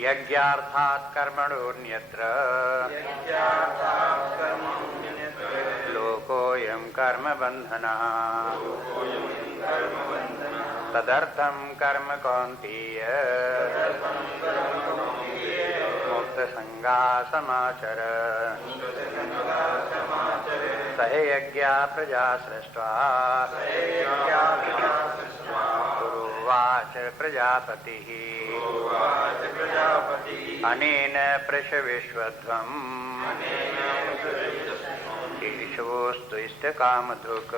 यज्ञार्थात् कर्मणोऽन्यत्र लोकोऽयं कर्मबन्धनः तदर्थं कर्म कौन्तेय मुक्तसंगाः समाचर स यज्ञा प्रजा सृष्ट्वा उवाच प्रजापतिः अनेन पृषविश्वध्वम् ईशवोऽस्तु इष्टकामधुक्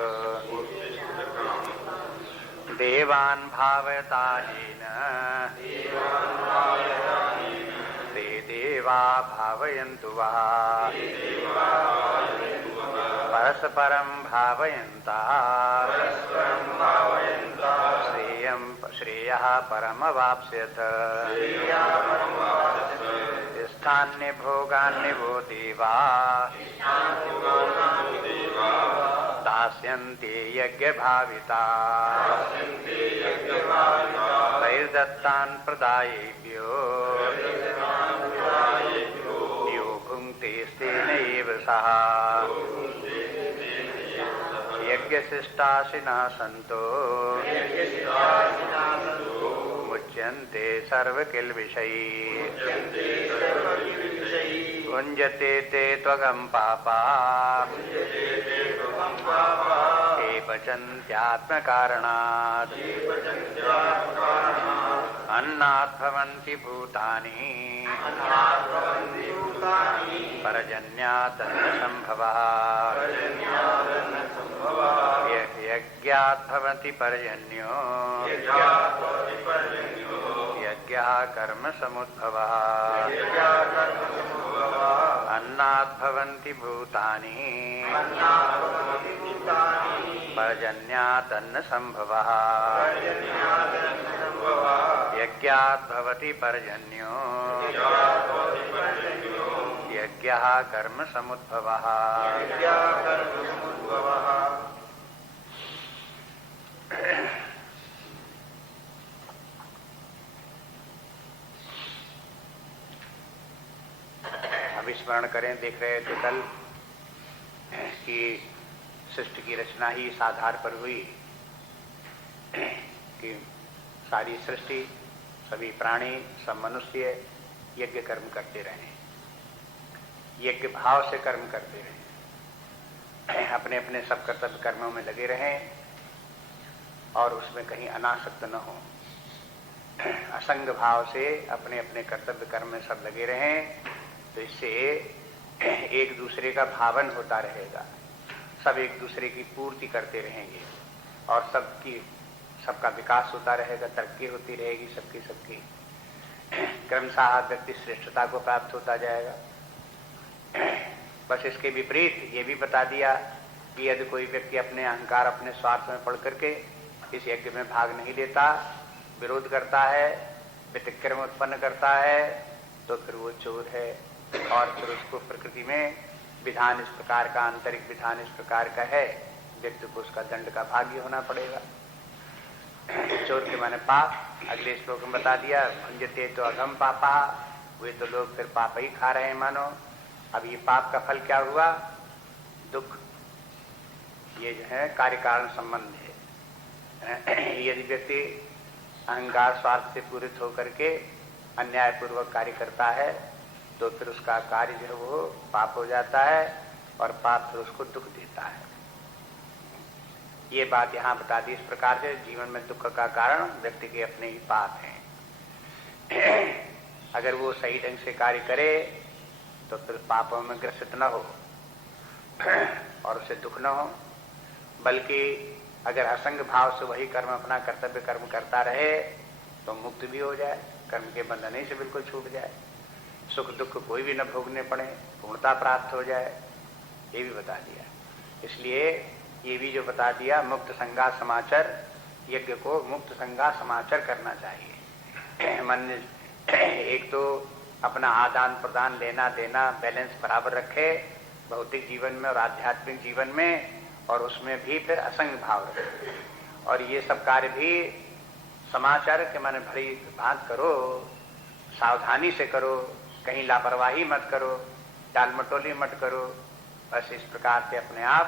देवान् भावयतानेन ते देवा भावयन्तु वः परस्परं भावयन्तः श्रेयः परमवाप्स्यथ स्थान्यभोगान्यवो देवा दास्यन्ते यज्ञभाविताः तैर्दत्तान् प्रदायेभ्यो यो भुङ्क्ते तेनैव सः यज्ञशिष्टाशिनः सन्तो मुच्यन्ते सर्वकिल्बिषैः भुञ्जते ते त्वगं पापा ते पचन्त्यात्मकारणात् अन्नात् भवन्ति भूतानि पर्जन्यादन्नसम्भवः यज्ञात् भवति पर्जन्यो यज्ञः कर्म समुद्भवः अन्नात् भवन्ति भूतानि पर्जन्यात् अन्नसम्भवः यज्ञात् भवति पर्जन्यो यज्ञः कर्म समुद्भवः स्मरण करें, देख रहे थे कल कि सृष्टि की रचना ही इस आधार पर हुई कि सारी सृष्टि, सभी प्राणी, सब मनुष्य यज्ञ कर्म करते रहे, यज्ञ भाव से कर्म करते रहे, अपने अपने सब कर्तव्य कर्मों में लगे रहें और उसमें कहीं अनासक्त न हो, असंग भाव से अपने अपने कर्तव्य कर्म में सब लगे रहें। तो इससे एक दूसरे का भावन होता रहेगा, सब एक दूसरे की पूर्ति करते रहेंगे और सबका विकास होता रहेगा, तरक्की होती रहेगी सबकी क्रमशः व्यक्ति श्रेष्ठता को प्राप्त होता जाएगा। बस इसके विपरीत ये भी बता दिया कि यदि कोई व्यक्ति अपने अहंकार, अपने स्वार्थ में पड़ करके इस यज्ञ में भाग नहीं लेता, विरोध करता है, व्यतिक्रम उत्पन्न करता है, तो फिर वो चोर है और फिर उसको प्रकृति में विधान इस प्रकार का, आंतरिक विधान इस प्रकार का है, व्यक्ति को उसका दंड का भागी होना पड़ेगा। चोर के माने पाप, अगले श्लोक में बता दिया, भुंजते तो अघम पापा, वे तो लोग फिर पाप ही खा रहे हैं मानो। अब ये पाप का फल क्या हुआ? दुख। ये जो है कार्य कारण संबंध है। यदि व्यक्ति अहंकार स्वार्थ से पूरित होकर के अन्यायपूर्वक कार्य करता है तो फिर उसका कार्य जो है वो पाप हो जाता है और पाप फिर उसको दुख देता है। ये बात यहाँ बता दी। इस प्रकार से जीवन में दुख का कारण व्यक्ति के अपने ही पाप हैं। अगर वो सही ढंग से कार्य करे तो फिर पापों में ग्रसित न हो और उसे दुख न हो, बल्कि अगर असंग भाव से वही कर्म, अपना कर्तव्य कर्म करता रहे तो मुक्त भी हो जाए, कर्म के बंधन ही से बिल्कुल छूट जाए, सुख दुख कोई भी न भोगने पड़े, पूर्णता प्राप्त हो जाए, ये भी बता दिया। इसलिए ये भी जो बता दिया, मुक्त संगा समाचर, यज्ञ को मुक्त संगा समाचर करना चाहिए। मन एक तो अपना आदान प्रदान, लेना देना बैलेंस बराबर रखे भौतिक जीवन में और आध्यात्मिक जीवन में, और उसमें भी फिर असंग भाव रखे। और ये सब कार्य भी समाचार के माने भली भांत करो, सावधानी से करो, कहीं लापरवाही मत करो, टाल मटोली मत करो। बस इस प्रकार से अपने आप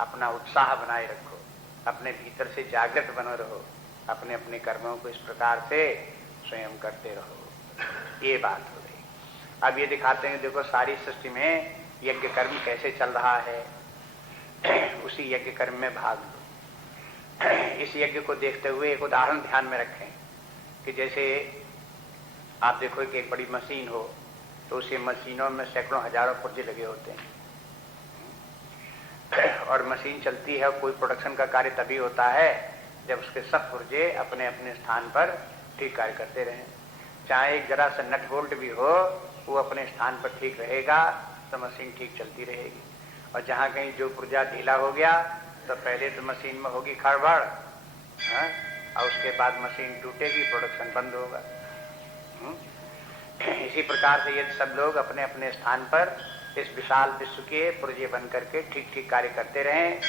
अपना उत्साह बनाए रखो, अपने भीतर से जागृत बनो रहो, अपने अपने कर्मों को इस प्रकार से स्वयं करते रहो। ये बात हो गई। अब ये दिखाते हैं, देखो सारी सृष्टि में यज्ञ कर्म कैसे चल रहा है, उसी यज्ञ कर्म में भाग लो। इस यज्ञ को देखते हुए एक उदाहरण ध्यान में रखें कि जैसे आप देखो कि एक बड़ी मशीन हो तो उसी मशीनों में सैकड़ों हजारों पुर्जे लगे होते हैं और मशीन चलती है। कोई प्रोडक्शन का कार्य तभी होता है जब उसके सब पुर्जे अपने अपने स्थान पर ठीक कार्य करते रहें। चाहे एक जरा सा नट बोल्ट भी हो, वो अपने स्थान पर ठीक रहेगा तो मशीन ठीक चलती रहेगी। और जहाँ कहीं जो पुर्जा ढीला हो गया तो पहले तो मशीन में होगी खड़बड़, और उसके बाद मशीन टूटेगी, प्रोडक्शन बंद होगा। इसी प्रकार से यदि सब लोग अपने अपने स्थान पर इस विशाल विश्व के पुर्जे बन करके ठीक ठीक कार्य करते रहें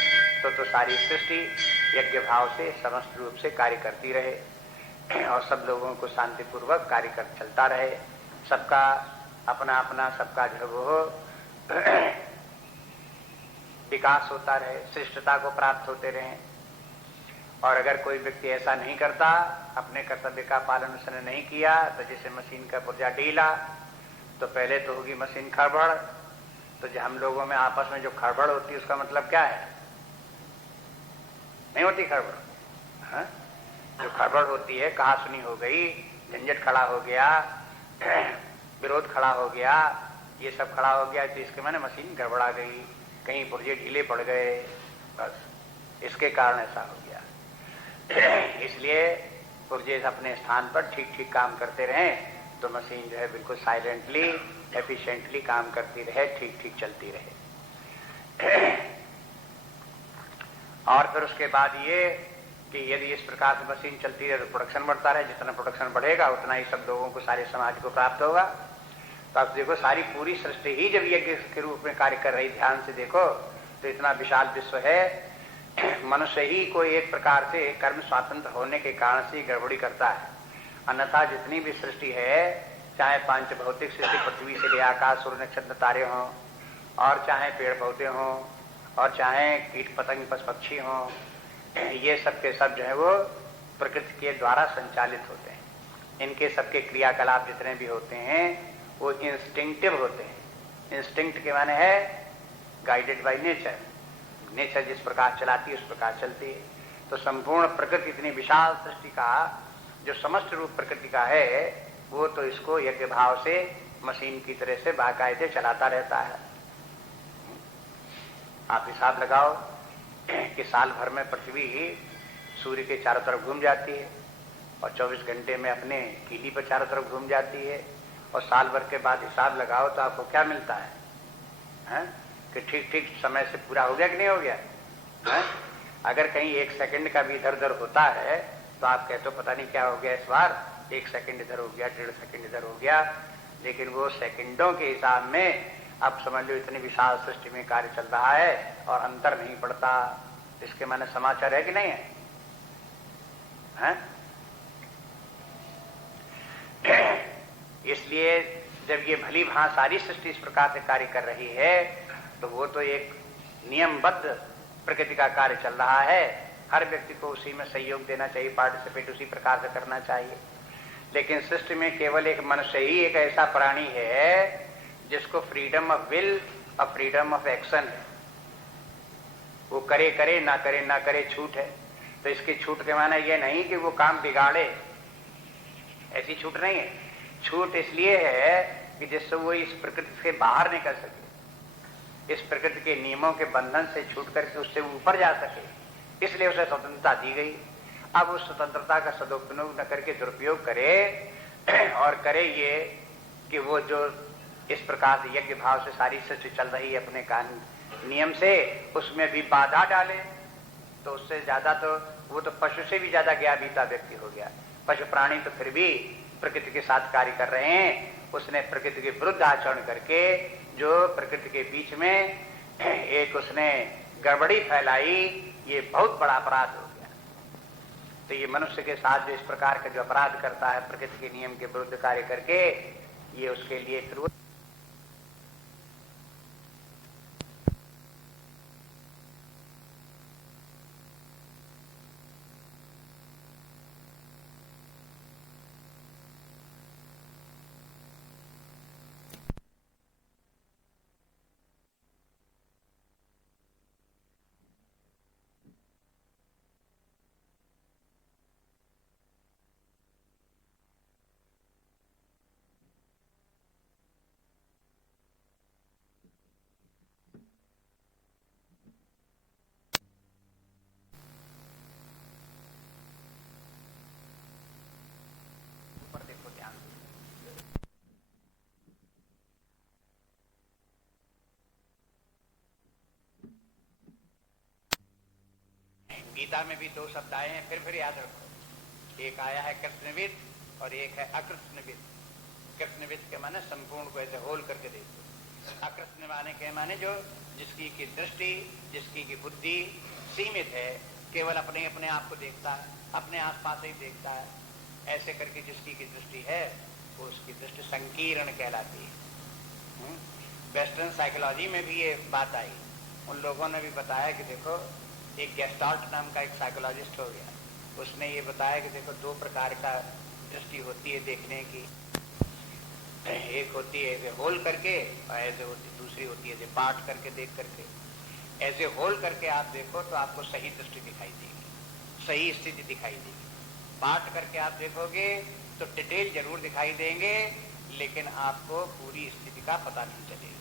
तो सारी सृष्टि यज्ञ भाव से समस्त रूप से कार्य करती रहे और सब लोगों को शांतिपूर्वक कार्य कर चलता रहे। सबका अपना अपना सबका जो वो विकास होता रहे, श्रेष्ठता को प्राप्त होते रहें। और अगर कोई व्यक्ति ऐसा नहीं करता, अपने कर्तव्य का पालन उसने नहीं किया, तो जैसे मशीन का पुर्जा ढीला तो पहले तो होगी मशीन खड़बड़। तो जो हम लोगों में आपस में जो खड़बड़ होती है उसका मतलब क्या है? नहीं होती खड़बड़। जो खड़बड़ होती है, कहा सुनी हो गई, झंझट खड़ा हो गया, विरोध खड़ा हो गया, ये सब खड़ा हो गया, तो इसके माने मशीन गड़बड़ा गई, कहीं पुर्जे ढीले पड़ गए, बस इसके कारण ऐसा हो गया। इसलिए पुर्जे अपने स्थान पर ठीक ठीक काम करते रहें तो मशीन जो है बिल्कुल साइलेंटली एफिशिएंटली काम करती रहे, ठीक ठीक चलती रहे। और फिर उसके बाद ये कि यदि इस प्रकार से मशीन चलती रहे तो प्रोडक्शन बढ़ता रहे, जितना प्रोडक्शन बढ़ेगा उतना ही सब लोगों को, सारे समाज को प्राप्त होगा। तो आप देखो सारी पूरी सृष्टि ही जब यज्ञ के रूप में कार्य कर रही, ध्यान से देखो तो इतना विशाल विश्व है। मनुष्य ही कोई एक प्रकार से कर्म स्वातंत्र होने के कारण से गड़बड़ी करता है, अन्यथा जितनी भी सृष्टि है, चाहे पांच भौतिक सृष्टि पृथ्वी से ले आकाश सूर्य नक्षत्र तारे हों, और चाहे पेड़ पौधे हों, और चाहे कीट पतंग पशु पक्षी हों, ये सब के सब जो है वो प्रकृति के द्वारा संचालित होते हैं। इनके सबके क्रियाकलाप जितने भी होते हैं वो इंस्टिंक्टिव होते हैं। इंस्टिंक्ट के माने है गाइडेड बाय नेचर। नेचर जिस प्रकार चलाती है उस प्रकार चलती है। तो संपूर्ण प्रकृति इतनी विशाल सृष्टि का जो समस्त रूप प्रकृति का है, वो तो इसको यज्ञ भाव से मशीन की तरह से बाकायदे चलाता रहता है। आप हिसाब लगाओ कि साल भर में पृथ्वी सूर्य के चारों तरफ घूम जाती है और 24 घंटे में अपने कीली पर चारों तरफ घूम जाती है, और साल भर के बाद हिसाब लगाओ तो आपको क्या मिलता है? कि ठीक ठीक समय से पूरा हो गया कि नहीं हो गया है? अगर कहीं 1 सेकंड का भी इधर उधर होता है तो आप कहते हो पता नहीं क्या हो गया इस बार, 1 सेकंड इधर हो गया, 1.5 सेकंड इधर हो गया, लेकिन वो सेकंडों के हिसाब में आप समझ लो इतनी विशाल सृष्टि में कार्य चल रहा है और अंतर नहीं पड़ता। इसके माने समाचार है कि नहीं है? इसलिए जब ये भली भांति सारी सृष्टि इस प्रकार से कार्य कर रही है तो वो तो एक नियमबद्ध प्रकृति का कार्य चल रहा है। हर व्यक्ति को उसी में सहयोग देना चाहिए, पार्टिसिपेट उसी प्रकार से करना चाहिए। लेकिन सृष्टि में केवल एक मनुष्य ही एक ऐसा प्राणी है जिसको फ्रीडम ऑफ विल और फ्रीडम ऑफ एक्शन है। वो करे करे, ना करे ना करे, छूट है। तो इसकी छूट के माने ये नहीं कि वो काम बिगाड़े, ऐसी छूट नहीं है। छूट इसलिए है कि जिससे वो इस प्रकृति से बाहर निकल सके, इस प्रकृति के नियमों के बंधन से छूट करके उससे ऊपर जा सके, इसलिए उसे स्वतंत्रता दी गई। अब उस स्वतंत्रता का सदुपयोग न करके दुरुपयोग करे और करे ये कि वो जो इस प्रकार से यज्ञ भाव से सारी सृष्टि चल रही है अपने कानून नियम से, उसमें भी बाधा डाले, तो उससे ज्यादा तो वो तो पशु से भी ज्यादा ज्ञानीता व्यक्ति हो गया। पशु प्राणी तो फिर भी प्रकृति के साथ कार्य कर रहे हैं, उसने प्रकृति के विरुद्ध आचरण करके जो प्रकृति के बीच में एक उसने गड़बड़ी फैलाई, ये बहुत बड़ा अपराध हो गया। तो ये मनुष्य के साथ जो इस प्रकार का जो अपराध करता है प्रकृति के नियम के विरुद्ध कार्य करके, ये उसके लिए फिर ऊपर देखो ध्यान। गीता में भी दो शब्द आए हैं, फिर याद रखो। एक आया है कृष्णविद और एक है अकृष्णविद। कृष्णविद के माने संपूर्ण को ऐसे होल करके देखो। अकृष्ण माने के माने जो जिसकी की दृष्टि, जिसकी की बुद्धि सीमित है, केवल अपने अपने आप को देखता है, अपने आसपास ही देखता है, ऐसे करके जिसकी की दृष्टि है वो उसकी दृष्टि संकीर्ण कहलाती है। वेस्टर्न साइकोलॉजी में भी ये बात आई। उन लोगों ने भी बताया कि देखो, एक गेस्टाल्ट नाम का एक साइकोलॉजिस्ट हो गया, उसने ये बताया कि देखो दो प्रकार का दृष्टि होती है देखने की। एक होती है ऐसे होल करके और ऐसे होती, दूसरी होती है ऐसे पार्ट करके देख करके। ऐसे होल करके आप देखो तो आपको सही दृष्टि दिखाई देगी, सही स्थिति दिखाई देगी। पार्ट करके आप देखोगे तो डिटेल जरूर दिखाई देंगे, लेकिन आपको पूरी स्थिति का पता नहीं चलेगा।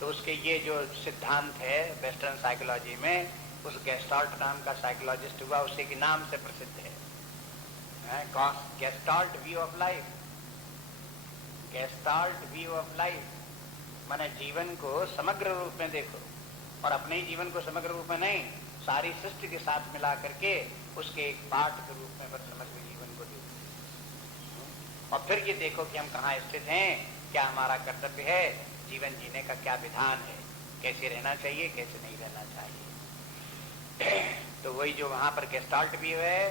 तो उसके ये जो सिद्धांत है वेस्टर्न साइकोलॉजी में, उस गेस्टाल्ट नाम का साइकोलॉजिस्ट हुआ, उसी के नाम से प्रसिद्ध है। Gestalt view of life. Gestalt view of life माने जीवन को समग्र रूप में देखो, और अपने ही जीवन को समग्र रूप में नहीं, सारी सृष्टि के साथ मिला करके उसके एक पार्ट के रूप में समग्र जीवन को देखो। और फिर ये देखो कि हम कहाँ स्थित हैं, क्या हमारा कर्तव्य है, जीवन जीने का क्या विधान है, कैसे रहना चाहिए, कैसे नहीं रहना चाहिए। तो वही जो वहां पर गेस्टाल्ट व्यू है,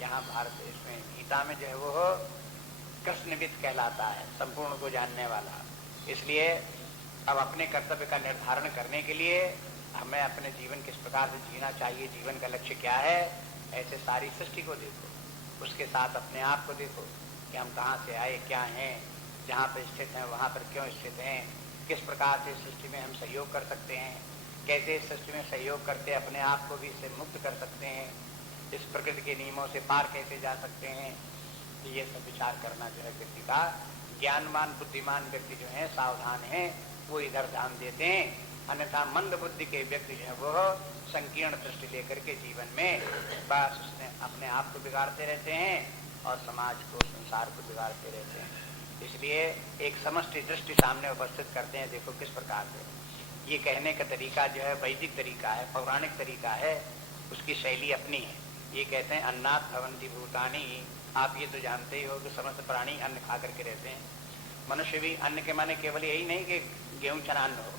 यहाँ भारत इसमें गीता में जो है वो कृष्णविद कहलाता है, संपूर्ण को जानने वाला। इसलिए अब अपने कर्तव्य का निर्धारण करने के लिए हमें अपने जीवन किस प्रकार से जीना चाहिए, जीवन का लक्ष्य क्या है, ऐसे सारी सृष्टि को देखो, उसके साथ अपने आप को देखो कि हम कहाँ से आए, क्या हैं, जहाँ पर स्थित हैं वहाँ पर क्यों स्थित हैं, किस प्रकार से सृष्टि में हम सहयोग कर सकते हैं, कैसे इस सृष्टि में सहयोग करते अपने आप को भी इससे मुक्त कर सकते हैं, इस प्रकृति के नियमों से पार कैसे जा सकते हैं। ये सब विचार करना जो है व्यक्ति का, ज्ञानवान बुद्धिमान व्यक्ति जो है सावधान है, वो इधर ध्यान देते हैं। अन्यथा मंद बुद्धि के व्यक्ति जो है वो संकीर्ण दृष्टि लेकर के जीवन में बस उसने अपने आप को बिगाड़ते रहते हैं और समाज को, संसार को बिगाड़ते रहते हैं। इसलिए एक समष्टि दृष्टि सामने उपस्थित करते हैं। देखो किस प्रकार से ये कहने का तरीका जो है वैदिक तरीका है, पौराणिक तरीका है, उसकी शैली अपनी है। ये कहते हैं अन्नात् भवन्ति भूतानि। आप ये तो जानते ही हो कि समस्त प्राणी अन्न खा करके रहते हैं। मनुष्य भी अन्न के माने केवल यही नहीं कि गेहूं चना अन्न हो,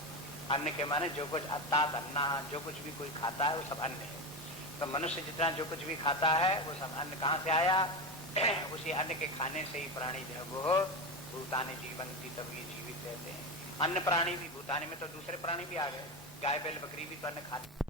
अन्न के माने जो कुछ अत्तात अन्ना, जो कुछ भी कोई खाता है वो सब अन्न है। तो मनुष्य जितना जो कुछ भी खाता है वो सब अन्न कहाँ से आया? उसी अन्न के खाने से ही प्राणी जो है वो भूतानि जीवंती, तब ये जीवित रहते हैं। अन्य प्राणी भी, भूतानि में तो दूसरे प्राणी भी आ गए, गाय बैल बकरी भी तो अन्न खाते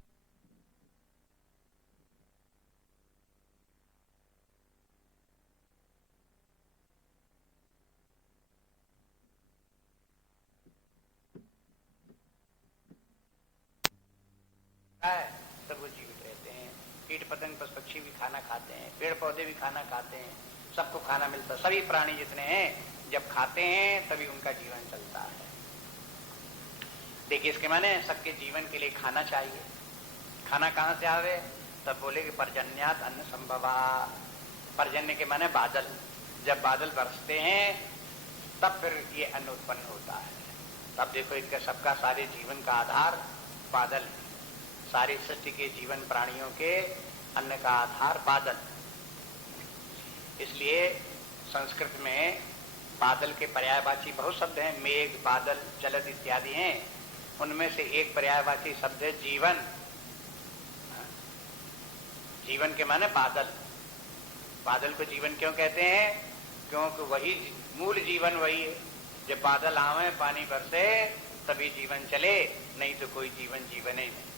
है, तब वो जीवित रहते हैं। कीट पतंग पशु पक्षी भी खाना खाते हैं, पेड़ पौधे भी खाना खाते हैं, सबको खाना मिलता है। सभी प्राणी जितने हैं जब खाते हैं तभी उनका जीवन चलता है। देखिए इसके माने सबके जीवन के लिए खाना चाहिए। खाना कहाँ से आवे? तब बोले कि पर्जन्यात अन्न संभवा। पर्जन्य के माने बादल, जब बादल बरसते हैं तब फिर ये अन्न उत्पन्न होता है। तब देखो इनका सबका सारे जीवन का आधार बादल है। सारी सृष्टि के जीवन प्राणियों के अन्न का आधार बादल। इसलिए संस्कृत में बादल के पर्यायवाची बहुत शब्द हैं, मेघ, बादल, जलद इत्यादि हैं। उनमें से एक पर्यायवाची शब्द है जीवन। जीवन के माने बादल। बादल को जीवन क्यों कहते हैं? क्योंकि वही मूल जीवन वही है। जब बादल आवे, पानी बरसे, तभी जीवन चले, नहीं तो कोई जीवन जीवन ही नहीं।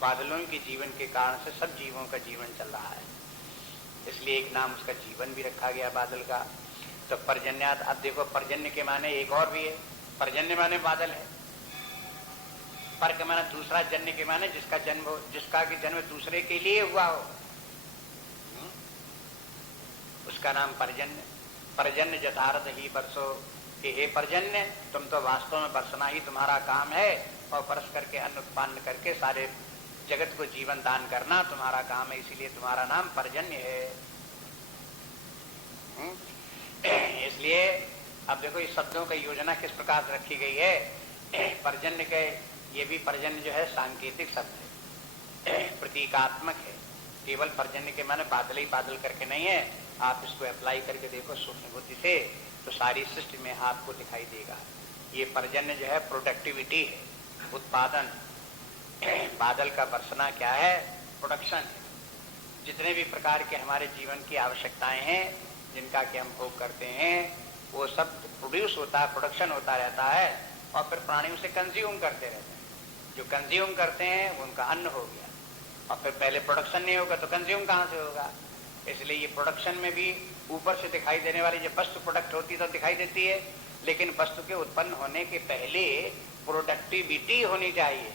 बादलों के जीवन के कारण से सब जीवों का जीवन चल रहा है, इसलिए एक नाम उसका जीवन भी रखा गया बादल का। तो पर्जन्यात, अब देखो पर्जन्य के माने एक और भी है। पर्जन्य माने बादल है, पर के माने दूसरा, जन्य के माने जिसका जन्म हो, जिसका कि जन्म दूसरे के लिए हुआ हो, उसका नाम पर्जन्य। पर्जन्य जतारथ ही बरसो, कि हे पर्जन्य, तुम तो वास्तव में बरसना ही तुम्हारा काम है, और बरस करके अन्न उत्पन्न करके सारे जगत को जीवन दान करना तुम्हारा काम है, इसीलिए तुम्हारा नाम पर्जन्य है। इसलिए अब देखो इस शब्दों की योजना किस प्रकार से रखी गई है। पर्जन्य के, ये भी पर्जन्य जो है सांकेतिक शब्द है, प्रतीकात्मक है। केवल पर्जन्य के माने बादल ही बादल करके नहीं है। आप इसको अप्लाई करके देखो सूक्ष्म बुद्धि से, तो सारी सृष्टि में आपको दिखाई देगा। ये पर्जन्य जो है प्रोडक्टिविटी है, उत्पादन। बादल का बरसना क्या है? प्रोडक्शन है। जितने भी प्रकार के हमारे जीवन की आवश्यकताएं हैं, जिनका कि हम भोग करते हैं, वो सब प्रोड्यूस होता है, प्रोडक्शन होता रहता है, और फिर प्राणी उसे कंज्यूम करते रहते हैं। जो कंज्यूम करते हैं वो उनका अन्न हो गया, और फिर पहले प्रोडक्शन नहीं होगा तो कंज्यूम कहाँ से होगा? इसलिए ये प्रोडक्शन में भी ऊपर से दिखाई देने वाली जब वस्तु प्रोडक्ट होती है तो दिखाई देती है, लेकिन वस्तु के उत्पन्न होने के पहले प्रोडक्टिविटी होनी चाहिए,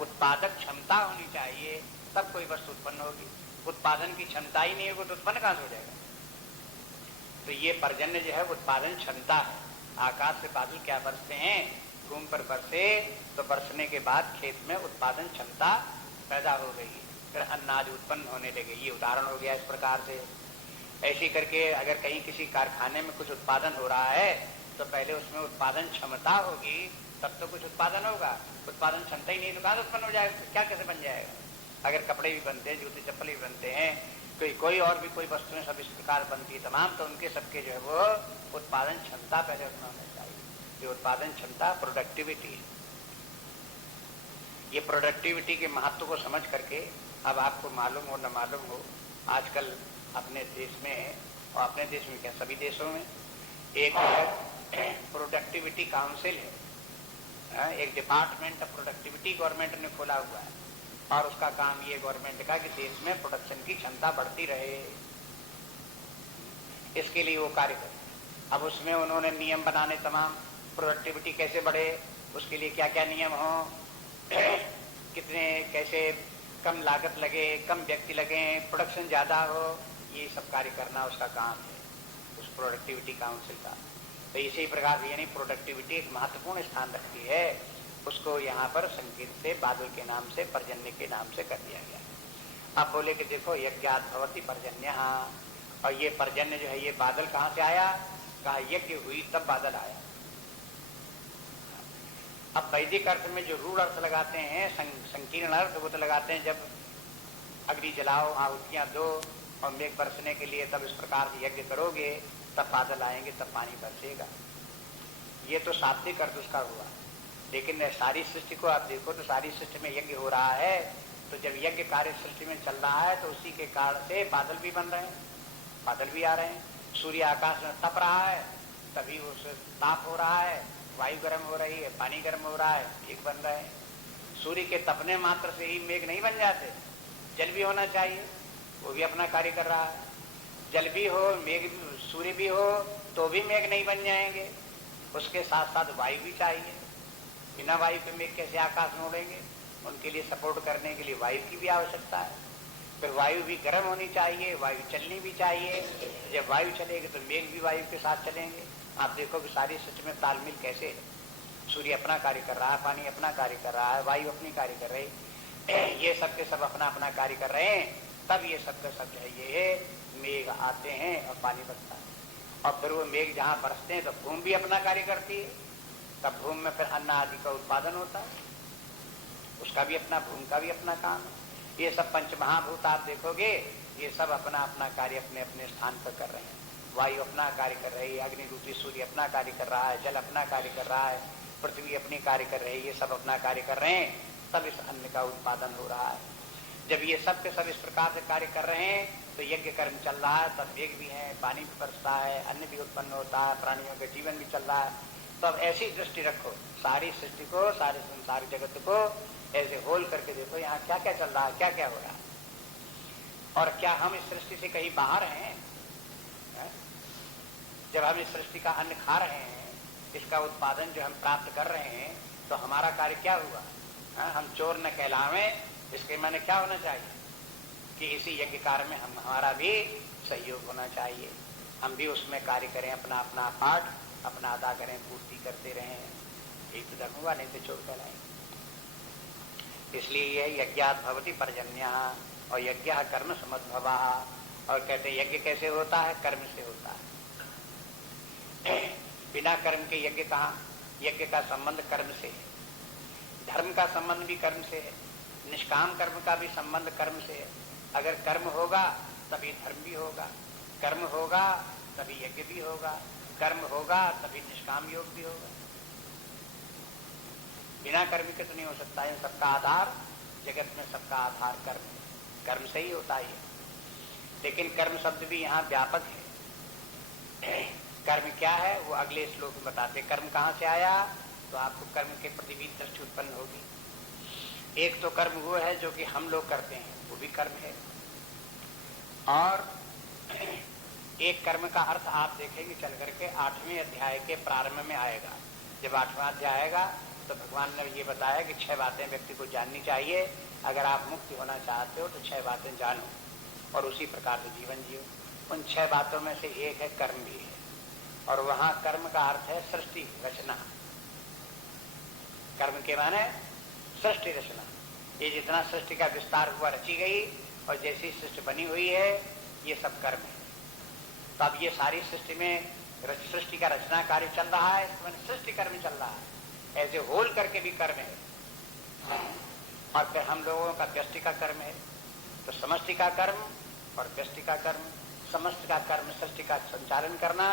उत्पादक क्षमता होनी चाहिए, तब कोई वस्तु उत्पन्न होगी। उत्पादन की क्षमता ही नहीं होगी तो उत्पन्न कहाँ से हो जाएगा? तो ये पर्जन्य जो है उत्पादन क्षमता है। आकाश से बादल क्या बरसते हैं? भूमि पर बरसे तो बरसने के बाद खेत में उत्पादन क्षमता पैदा हो गई, फिर अनाज उत्पन्न होने लगे। ये उदाहरण हो गया इस प्रकार से। ऐसे करके अगर कहीं किसी कारखाने में कुछ उत्पादन हो रहा है तो पहले उसमें उत्पादन क्षमता होगी, तब तो कुछ उत्पादन होगा। उत्पादन क्षमता ही नहीं तो कहाँ उत्पन्न हो जाएगा? क्या कैसे बन जाएगा? अगर कपड़े भी बनते हैं, जूते चप्पल भी बनते हैं, कोई और भी कोई वस्तुएं सब इस प्रकार बनती है तमाम, तो उनके सबके जो है वो उत्पादन क्षमता पहले होना चाहिए। ये उत्पादन क्षमता प्रोडक्टिविटी है। ये प्रोडक्टिविटी के महत्व को समझ करके अब आपको मालूम हो न मालूम हो, आजकल अपने देश में, और अपने देश में क्या सभी देशों में, एक प्रोडक्टिविटी काउंसिल है, एक डिपार्टमेंट ऑफ प्रोडक्टिविटी गवर्नमेंट ने खोला हुआ है, और उसका काम ये गवर्नमेंट का कि देश में प्रोडक्शन की क्षमता बढ़ती रहे, इसके लिए वो कार्य करे। अब उसमें उन्होंने नियम बनाने तमाम, प्रोडक्टिविटी कैसे बढ़े, उसके लिए क्या क्या नियम हो, कितने कैसे कम लागत लगे, कम व्यक्ति लगे, प्रोडक्शन ज्यादा हो, ये सब कार्य करना उसका काम है, उस प्रोडक्टिविटी काउंसिल का। तो इसी प्रकार से यानी प्रोडक्टिविटी एक महत्वपूर्ण स्थान रखती है, उसको यहाँ पर संकेत से बादल के नाम से, पर्जन्य के नाम से कर दिया गया। अब बोले कि देखो यज्ञात भवति पर्जन्य, और ये पर्जन्य जो है ये बादल कहाँ से आया? कहा यज्ञ हुई तब बादल आया। अब वैदिक अर्थ में जो रूढ़ अर्थ लगाते हैं, संकीर्ण अर्थ, वो तो लगाते हैं जब अग्नि जलाओ, आहुतियां दो और मेघ बरसने के लिए तब इस प्रकार से यज्ञ करोगे तब बादल आएंगे, तब पानी बरसेगा। ये तो शाब्दिक अर्थ उसका हुआ। लेकिन सारी सृष्टि को आप देखो तो सारी सृष्टि में यज्ञ हो रहा है, तो जब यज्ञ कार्य सृष्टि में चल रहा है तो उसी के कारण से बादल भी बन रहे हैं, बादल भी आ रहे हैं। सूर्य आकाश में तप रहा है, तभी उस ताप हो रहा है, वायु गर्म हो रही है, पानी गर्म हो रहा है, एक बन रहे हैं। सूर्य के तपने मात्र से ही मेघ नहीं बन जाते, जल भी होना चाहिए, वो भी अपना कार्य कर रहा है। जल भी हो, मेघ भी, सूर्य भी हो तो भी मेघ नहीं बन जाएंगे, उसके साथ साथ वायु भी चाहिए। बिना वायु के मेघ कैसे आकाश में उड़ेंगे? उनके लिए सपोर्ट करने के लिए वायु की भी आवश्यकता है। फिर वायु भी गर्म होनी चाहिए, वायु चलनी भी चाहिए। जब वायु चलेगी तो मेघ भी वायु के साथ चलेंगे। आप देखो कि सारी सृष्टि में तालमेल कैसे है। सूर्य अपना कार्य कर रहा है, पानी अपना कार्य कर रहा है, वायु अपनी कार्य कर रही है, ये सब के सब अपना अपना कार्य कर रहे हैं, तब ये सब का सब है ये मेघ आते हैं और पानी बरसता है। और फिर वो मेघ जहाँ बरसते हैं तो भूमि भी अपना कार्य करती है, तब भूमि में फिर अन्न आदि का उत्पादन होता है, उसका भी अपना, भूमि का भी अपना काम है। ये सब पंचमहाभूत आप देखोगे, ये सब अपना अपना कार्य अपने अपने स्थान पर कर रहे हैं। वायु अपना कार्य कर रही है, अग्नि रूपी सूर्य अपना कार्य कर रहा है, जल अपना कार्य कर रहा है, पृथ्वी अपनी कार्य कर रही है, ये सब अपना कार्य कर रहे हैं, तब इस अन्न का उत्पादन हो रहा है। जब ये सब के सब इस प्रकार से कार्य कर रहे हैं तो यज्ञ कर्म चल रहा है, तब वेग भी है, पानी भी बरसता है, अन्न भी उत्पन्न होता है, प्राणियों का जीवन भी चल रहा है। तो अब ऐसी दृष्टि रखो, सारी सृष्टि को, सारे संसार जगत को ऐसे होल करके देखो, यहाँ क्या क्या चल रहा है, क्या क्या हो रहा है, और क्या हम इस सृष्टि से कहीं बाहर हैं? जब हम इस सृष्टि का अन्न खा रहे हैं, इसका उत्पादन जो हम प्राप्त कर रहे हैं, तो हमारा कार्य क्या हुआ? हम चोर न कहलावे, इसके माने क्या होना चाहिए कि इसी यज्ञ कार्य में हमारा भी सहयोग होना चाहिए, हम भी उसमें कार्य करें, अपना अपना पाठ अपना अदा करें, पूर्ति करते रहें। यही तो धर्म हुआ, नहीं तो चोर कहलाएंगे। इसलिए यह यज्ञात भवति पर्जन्य, और यज्ञ कर्म समुद्भव, और कहते हैं यज्ञ कैसे होता है? कर्म से होता है। बिना कर्म के यज्ञ कहाँ? यज्ञ का संबंध कर्म से है, धर्म का संबंध भी कर्म से है, निष्काम कर्म का भी संबंध कर्म से है। अगर कर्म होगा तभी धर्म भी होगा, कर्म होगा तभी यज्ञ भी होगा, कर्म होगा तभी निष्काम योग भी होगा। बिना कर्म के तो नहीं हो सकता है। सबका आधार, जगत में सबका आधार कर्म, कर्म से ही होता है। लेकिन कर्म शब्द भी यहाँ व्यापक है। कर्म क्या है वो अगले श्लोक में बताते। कर्म कहाँ से आया? तो आपको कर्म के प्रति भी दृष्टि उत्पन्न होगी। एक तो कर्म वो है जो कि हम लोग करते हैं, वो भी कर्म है, और एक कर्म का अर्थ आप देखेंगे चल करके 8वें अध्याय के प्रारंभ में आएगा। जब 8वां अध्याय आएगा तो भगवान ने ये बताया कि 6 बातें व्यक्ति को जाननी चाहिए। अगर आप मुक्ति होना चाहते हो तो 6 बातें जानो और उसी प्रकार से जीवन जियो। उन 6 बातों में से एक है कर्म भी है, और वहां कर्म का अर्थ है सृष्टि रचना। कर्म के माने सृष्टि रचना। ये जितना सृष्टि का विस्तार हुआ, रची गई, और जैसी सृष्टि बनी हुई है, ये सब कर्म है। तो अब ये सारी सृष्टि में सृष्टि का रचना कार्य चल रहा है, सृष्टि कर्म चल रहा है। ऐसे होल करके भी कर्म है, और फिर हम लोगों का व्यष्टि का कर्म है। तो समष्टि का कर्म और व्यष्टि का कर्म। समष्टि का कर्म सृष्टि का संचालन करना,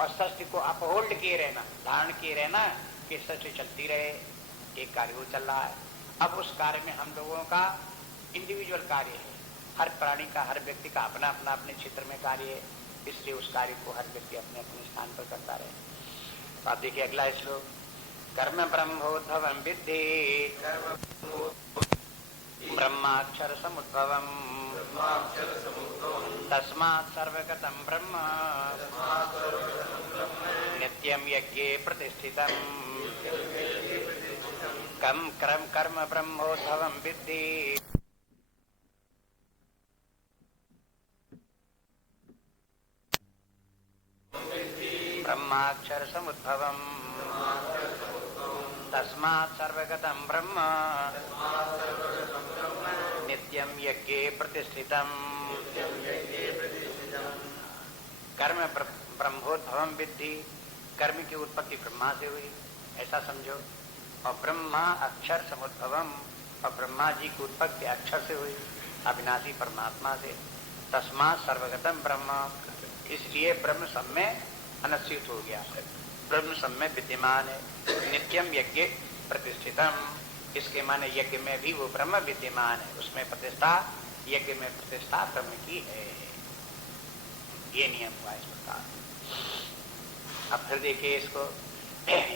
और सृष्टि को अपहोल्ड किए रहना, धारण किए रहना कि सृष्टि चलती रहे। एक कार्य वो चल रहा है। अब उस कार्य में हम लोगों का इंडिविजुअल कार्य है। हर प्राणी का, हर व्यक्ति का अपना अपना अपने क्षेत्र में कार्य है, इसलिए उस कार्य को हर व्यक्ति अपने अपने स्थान पर करता रहे। तो आप देखिए अगला श्लोक, कर्म ब्रह्मोद्भवं विद्धि ब्रह्माक्षर समुद्भवम् तस्मात् सर्वगतं ब्रह्म नित्यं यज्ञे प्रतिष्ठितम्। कर्म ब्रह्मोद्भवं विद्धि ब्रह्माक्षर समुद्भवम् तस्मात् सर्वगतं ब्रह्म नित्यं यज्ञे प्रतिष्ठितम्। कर्म ब्रह्मोद्भवं विद्धि, कर्म की उत्पत्ति ब्रह्मा से हुई, ऐसा समझो। और ब्रह्मा अक्षर समुद्भवम, और ब्रह्मा जी की उत्पत्ति अक्षर से हुई, अविनाशी परमात्मा से। तस्मात् सर्वगतम ब्रह्म, इसलिए ब्रह्म सब में अनस्यूत हो गया, ब्रह्म सब में विद्यमान है। नित्यम यज्ञ प्रतिष्ठितम, इसके माने यज्ञ में भी वो ब्रह्म विद्यमान है, उसमें प्रतिष्ठा, यज्ञ में प्रतिष्ठा ब्रह्म की है। ये नियम हुआ इस प्रकार। अब फिर देखिए इसको,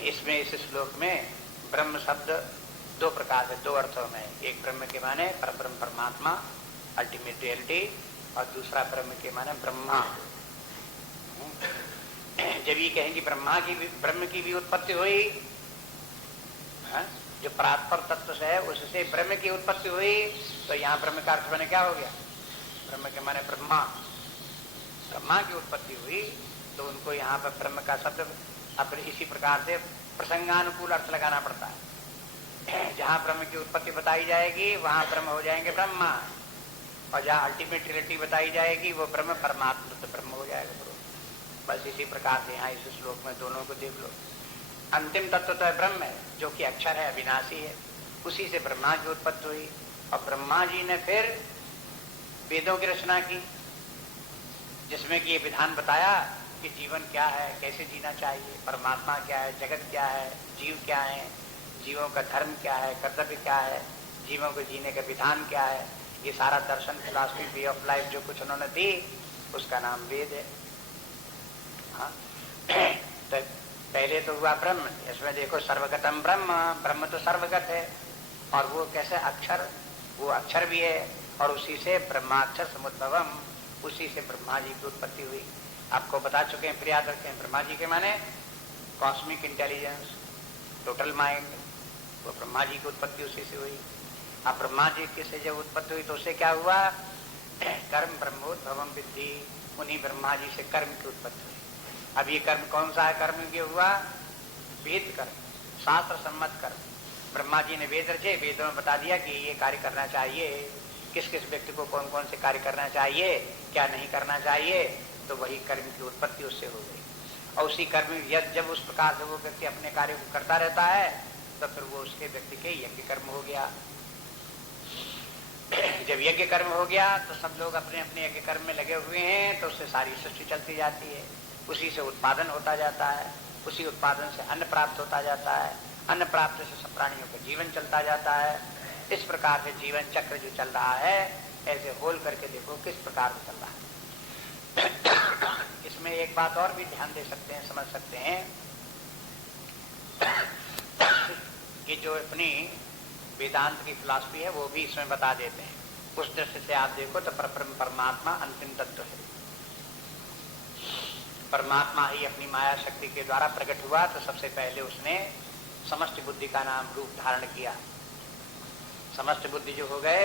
इसमें इस श्लोक में ब्रह्म शब्द 2 प्रकार से, 2 अर्थों में। एक ब्रह्म के माने परब्रह्म परमात्मा, अल्टीमेट रियलिटी, और दूसरा ब्रह्म के माने ब्रह्मा। जब ये कहेंगे ब्रह्म की भी उत्पत्ति हुई, जो परात्पर तत्व से है उससे ब्रह्म की उत्पत्ति हुई, तो यहाँ ब्रह्म का अर्थ बने क्या हो गया? ब्रह्म के माने ब्रह्मा, ब्रह्मा की उत्पत्ति हुई, तो उनको यहाँ पर ब्रह्म का शब्द अपने इसी प्रकार से प्रसंगानुकूल अर्थ लगाना पड़ता है। जहाँ ब्रह्म की उत्पत्ति बताई जाएगी वहाँ ब्रह्म हो जाएंगे ब्रह्मा, और जहाँ अल्टीमेट रियलिटी बताई जाएगी वो ब्रह्म परमात्मा तो ब्रह्म हो जाएगा। बस इसी प्रकार से यहाँ इस श्लोक में दोनों को देख लो। अंतिम तत्व तो है ब्रह्म है, जो कि अक्षर है, अविनाशी है, उसी से ब्रह्मा की उत्पत्ति हुई। और ब्रह्मा जी ने फिर वेदों की रचना की, जिसमें कि ये विधान बताया कि जीवन क्या है, कैसे जीना चाहिए, परमात्मा क्या है, जगत क्या है, जीव क्या है, जीवों का धर्म क्या है, कर्तव्य क्या है, जीवों को जीने का विधान क्या है, ये सारा दर्शन, फिलॉसफी, वे ऑफ लाइफ जो कुछ उन्होंने दी, उसका नाम वेद है। हाँ तो पहले तो हुआ ब्रह्म, इसमें देखो सर्वगतम ब्रह्म, ब्रह्म तो सर्वगत है, और वो कैसे अक्षर, वो अक्षर भी है, और उसी से ब्रह्माक्षर समुद्भवम, उसी से ब्रह्मा जी की उत्पत्ति हुई। आपको बता चुके हैं, फिर याद रखें, ब्रह्मा जी के माने कॉस्मिक इंटेलिजेंस, टोटल माइंड, वो ब्रह्मा जी की उत्पत्ति उसी से हुई। अब ब्रह्मा जी की से जब उत्पत्ति हुई तो उससे क्या हुआ, कर्म ब्रह्मोद्भवम विद्धि, उन्हीं ब्रह्मा जी से कर्म की उत्पत्ति हुई। अब ये कर्म कौन सा है, कर्म ये हुआ वेद कर्म, शास्त्र सम्मत कर्म। ब्रह्मा जी ने वेद रचे, वेदों में बता दिया कि ये कार्य करना चाहिए, किस किस व्यक्ति को कौन कौन से कार्य करना चाहिए, क्या नहीं करना चाहिए, तो वही कर्म की उत्पत्ति उससे हो गई। और उसी कर्म जब उस प्रकार से वो व्यक्ति अपने कार्य को करता रहता है, तो फिर वो उसके व्यक्ति के यज्ञ कर्म हो गया। जब यज्ञ कर्म हो गया तो सब लोग अपने अपने यज्ञ कर्म में लगे हुए हैं, तो उससे सारी सृष्टि चलती जाती है, उसी से उत्पादन होता जाता है, उसी उत्पादन से अन्न प्राप्त होता जाता है, अन्न प्राप्त से सब प्राणियों का जीवन चलता जाता है। इस प्रकार से जीवन चक्र जो चल रहा है, ऐसे होल करके देखो किस प्रकार से चल रहा है। इसमें एक बात और भी ध्यान दे सकते हैं, समझ सकते हैं कि जो अपनी वेदांत की फिलॉसफी है वो भी इसमें बता देते हैं। उस दृष्टि से आप देखो तो परमात्मा अंतिम तत्व है। परमात्मा ही अपनी माया शक्ति के द्वारा प्रकट हुआ, तो सबसे पहले उसने समस्त बुद्धि का नाम रूप धारण किया। समस्त बुद्धि जो हो गए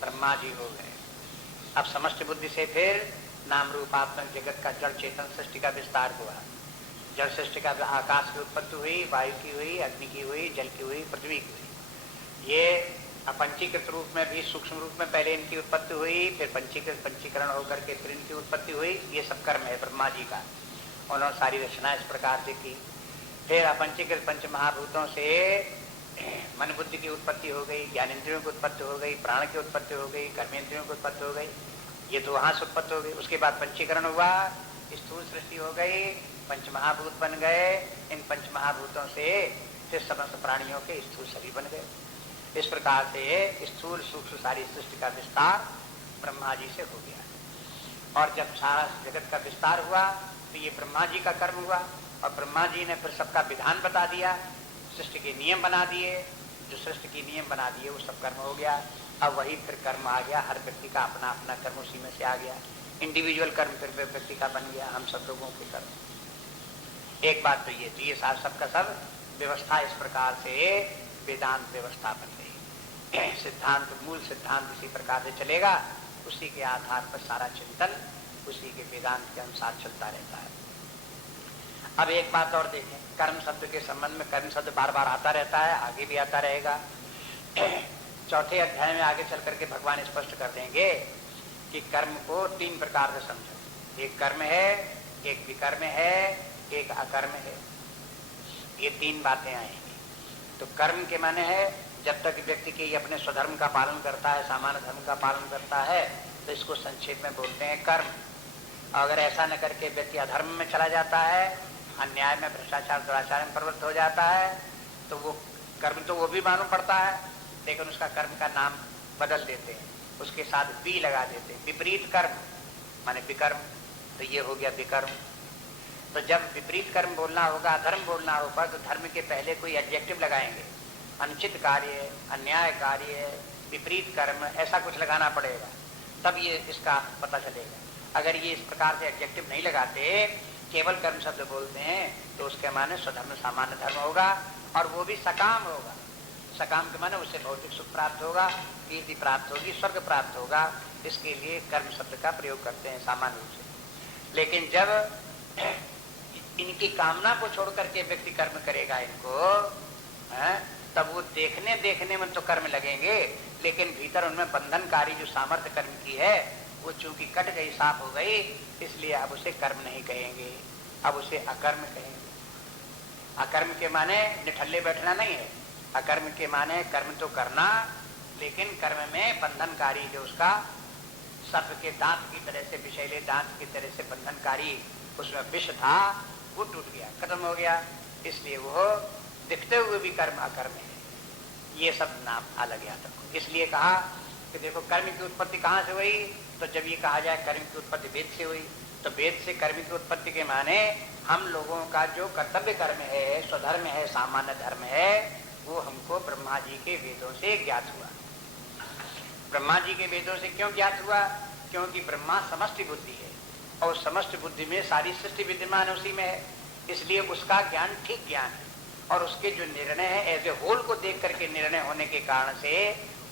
ब्रह्मा जी हो गए। अब समस्त बुद्धि से फिर नाम रूपात्मक जगत का जड़ चेतन सृष्टि का विस्तार हुआ। जड़ सृष्टि का आकाश की उत्पत्ति हुई, वायु की हुई, अग्नि की हुई, जल की हुई, पृथ्वी की हुई। ये अपंचीकृत रूप में भी सूक्ष्म रूप में पहले इनकी उत्पत्ति हुई, फिर पंचीकरण होकर के फिर इनकी उत्पत्ति हुई। ये सब कर्म है ब्रह्मा जी का, उन्होंने सारी रचना इस प्रकार से की। फिर अपंचीकृत पंच महाभूतों से मन बुद्धि की उत्पत्ति हो गई, ज्ञानेंद्रियों की उत्पत्ति हो गई, प्राण की उत्पत्ति हो गई, कर्मेंद्रियों की उत्पत्ति हो गई। ये तो वहां से उत्पत्ति हो गई। उसके बाद पंचीकरण हुआ, स्थूल सृष्टि हो गई, पंच महाभूत बन गए। इन पंच महाभूतों से फिर समस्त प्राणियों के स्थूल शरीर बन गए। इस प्रकार से स्थूल सूक्ष्म सारी सृष्टि का विस्तार ब्रह्मा जी से हो गया। और जब सारा जगत का विस्तार हुआ तो ये ब्रह्मा जी का कर्म हुआ, और ब्रह्मा जी ने फिर सबका विधान बता दिया, सृष्टि के नियम बना दिए। जो सृष्टि के नियम बना दिए वो सब कर्म हो गया। अब वही फिर कर्म आ गया, हर व्यक्ति का अपना अपना कर्म उसी में से आ गया। इंडिविजुअल कर्म फिर व्यक्ति का बन गया, हम सब लोगों के कर्म। एक बात तो ये सबका सब व्यवस्था इस प्रकार से वेदांत व्यवस्था बन गई। सिद्धांत, मूल सिद्धांत इसी प्रकार से चलेगा, उसी के आधार पर सारा चिंतन उसी के वेदांत के अनुसार चलता रहता है। अब एक बात और देखें, कर्म शब्द के संबंध में, कर्म शब्द बार बार आता रहता है, आगे भी आता रहेगा। चौथे अध्याय में आगे चल करके भगवान स्पष्ट कर देंगे कि कर्म को तीन प्रकार से समझो। एक कर्म है, एक विकर्म है, एक अकर्म है। ये तीन बातें आएंगी। तो कर्म के माने है, जब तक व्यक्ति के अपने स्वधर्म का पालन करता है, सामान्य धर्म का पालन करता है, तो इसको संक्षेप में बोलते हैं कर्म। अगर ऐसा न करके व्यक्ति अधर्म में चला जाता है, अन्याय में, भ्रष्टाचार, दुराचार में प्रवृत्त हो जाता है, तो वो कर्म तो वो भी मालूम पड़ता है, लेकिन उसका कर्म का नाम बदल देते हैं, उसके साथ बी लगा देते हैं, विपरीत कर्म माने विकर्म। तो ये हो गया विकर्म। तो जब विपरीत कर्म बोलना होगा, अधर्म बोलना होगा, तो धर्म के पहले कोई एडजेक्टिव लगाएंगे, अनुचित कार्य, अन्याय कार्य, विपरीत कर्म, ऐसा कुछ लगाना पड़ेगा, तब ये इसका पता चलेगा। अगर ये इस प्रकार से एडजेक्टिव नहीं लगाते, केवल कर्म शब्द बोलते हैं, तो उसके माने स्वधर्म सामान्य धर्म होगा, और वो भी सकाम होगा। सकाम के माने उससे भौतिक सुख प्राप्त होगा, कीर्ति प्राप्त होगी, स्वर्ग प्राप्त होगा। इसके लिए कर्म शब्द का प्रयोग करते हैं सामान्य रूप से। लेकिन जब इनकी कामना को छोड़ करके व्यक्ति कर्म करेगा इनको, तब वो देखने में तो कर्म लगेंगे, लेकिन भीतर उनमें बंधनकारी जो सामर्थ्य कर्म की है वो चूंकि कट गई, साफ हो गई, इसलिए अब उसे कर्म नहीं कहेंगे, अब उसे अकर्म कहेंगे। अकर्म के माने निठल्ले बैठना नहीं है। अकर्म के माने कर्म तो करना, लेकिन कर्म में बंधनकारी जो उसका सर्प के दांत की तरह से, विषैले दांत की तरह से बंधनकारी उसमें विष था, वो टूट गया, खत्म हो गया। इसलिए वो दिखते हुए भी कर्म अकर्म है। ये सब नाम अलग याद रखो। इसलिए कहा कि देखो कर्म की उत्पत्ति कहाँ से हुई, तो जब ये कहा जाए कर्म की उत्पत्ति वेद से हुई, तो वेद से कर्म की उत्पत्ति के माने हम लोगों का जो कर्तव्य कर्म है, स्वधर्म है, सामान्य धर्म है, वो हमको ब्रह्मा जी के वेदों से ज्ञात हुआ। ब्रह्मा जी के वेदों से क्यों ज्ञात हुआ? क्योंकि ब्रह्मा समष्टि बुद्धि है और समष्टि बुद्धि में सारी सृष्टि विद्यमान उसी में है, इसलिए उसका ज्ञान ठीक ज्ञान है और उसके जो निर्णय है एज ए होल को देख करके निर्णय होने के कारण से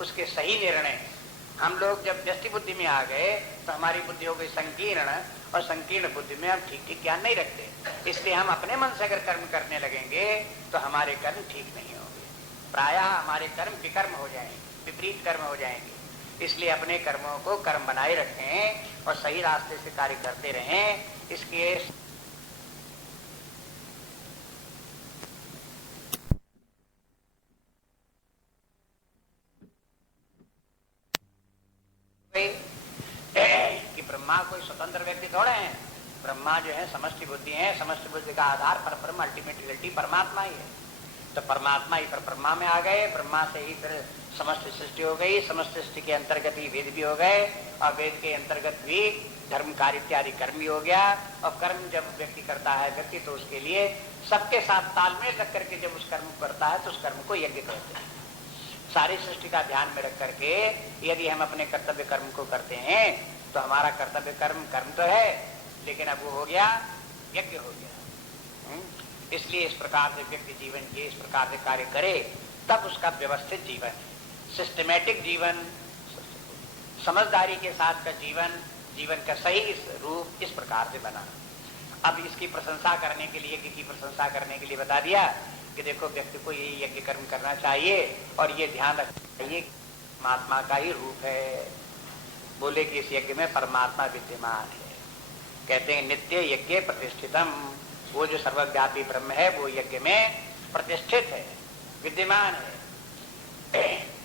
उसके सही निर्णय है। हम लोग जब व्यष्टि बुद्धि में आ गए तो हमारी बुद्धि हो गई संकीर्ण और संकीर्ण बुद्धि में हम ठीक ठीक ज्ञान नहीं रखते, इसलिए हम अपने मन से अगर कर्म करने लगेंगे तो हमारे कर्म ठीक नहीं होंगे, प्रायः हमारे कर्म विकर्म हो जाएंगे, विपरीत कर्म हो जाएंगे। इसलिए अपने कर्मों को कर्म बनाए रखें और सही रास्ते से कार्य करते रहें। इसके कि ब्रह्मा कोई स्वतंत्र व्यक्ति थोड़े हैं, ब्रह्मा जो है समष्टि बुद्धि है, समष्टि बुद्धि का आधार पर ब्रह्म अल्टीमेट रियलिटी परमात्मा ही है, तो परमात्मा ही पर ब्रह्मा में आ गए, ब्रह्मा से ही फिर समस्त सृष्टि हो गई, समस्त सृष्टि के अंतर्गत ही वेद भी हो गए और वेद के अंतर्गत भी धर्म कार्य इत्यादि कर्म भी हो गया। और कर्म जब व्यक्ति करता है व्यक्ति तो उसके लिए सबके साथ तालमेल रख करके जब उस कर्म को करता है तो उस कर्म को यज्ञ कहते हैं। सारी सृष्टि का ध्यान में रख करके यदि हम अपने कर्तव्य कर्म को करते हैं तो हमारा कर्तव्य कर्म कर्म तो है, लेकिन अब वो हो गया यज्ञ हो गया। इसलिए इस प्रकार से व्यक्ति जीवन के इस प्रकार से कार्य करे तब उसका व्यवस्थित जीवन, सिस्टमेटिक जीवन, समझदारी के साथ का जीवन, जीवन का सही रूप इस प्रकार से बना। अब इसकी प्रशंसा करने के लिए, यज्ञ की प्रशंसा करने के लिए बता दिया कि देखो व्यक्ति को ये यज्ञ कर्म करना चाहिए और ये ध्यान रखना चाहिए परमात्मा का ही रूप है। बोले कि इस यज्ञ में परमात्मा विद्यमान है। कहते हैं नित्य यज्ञ प्रतिष्ठितम, वो जो सर्वव्यापी ब्रह्म है वो यज्ञ में प्रतिष्ठित है, विद्यमान है।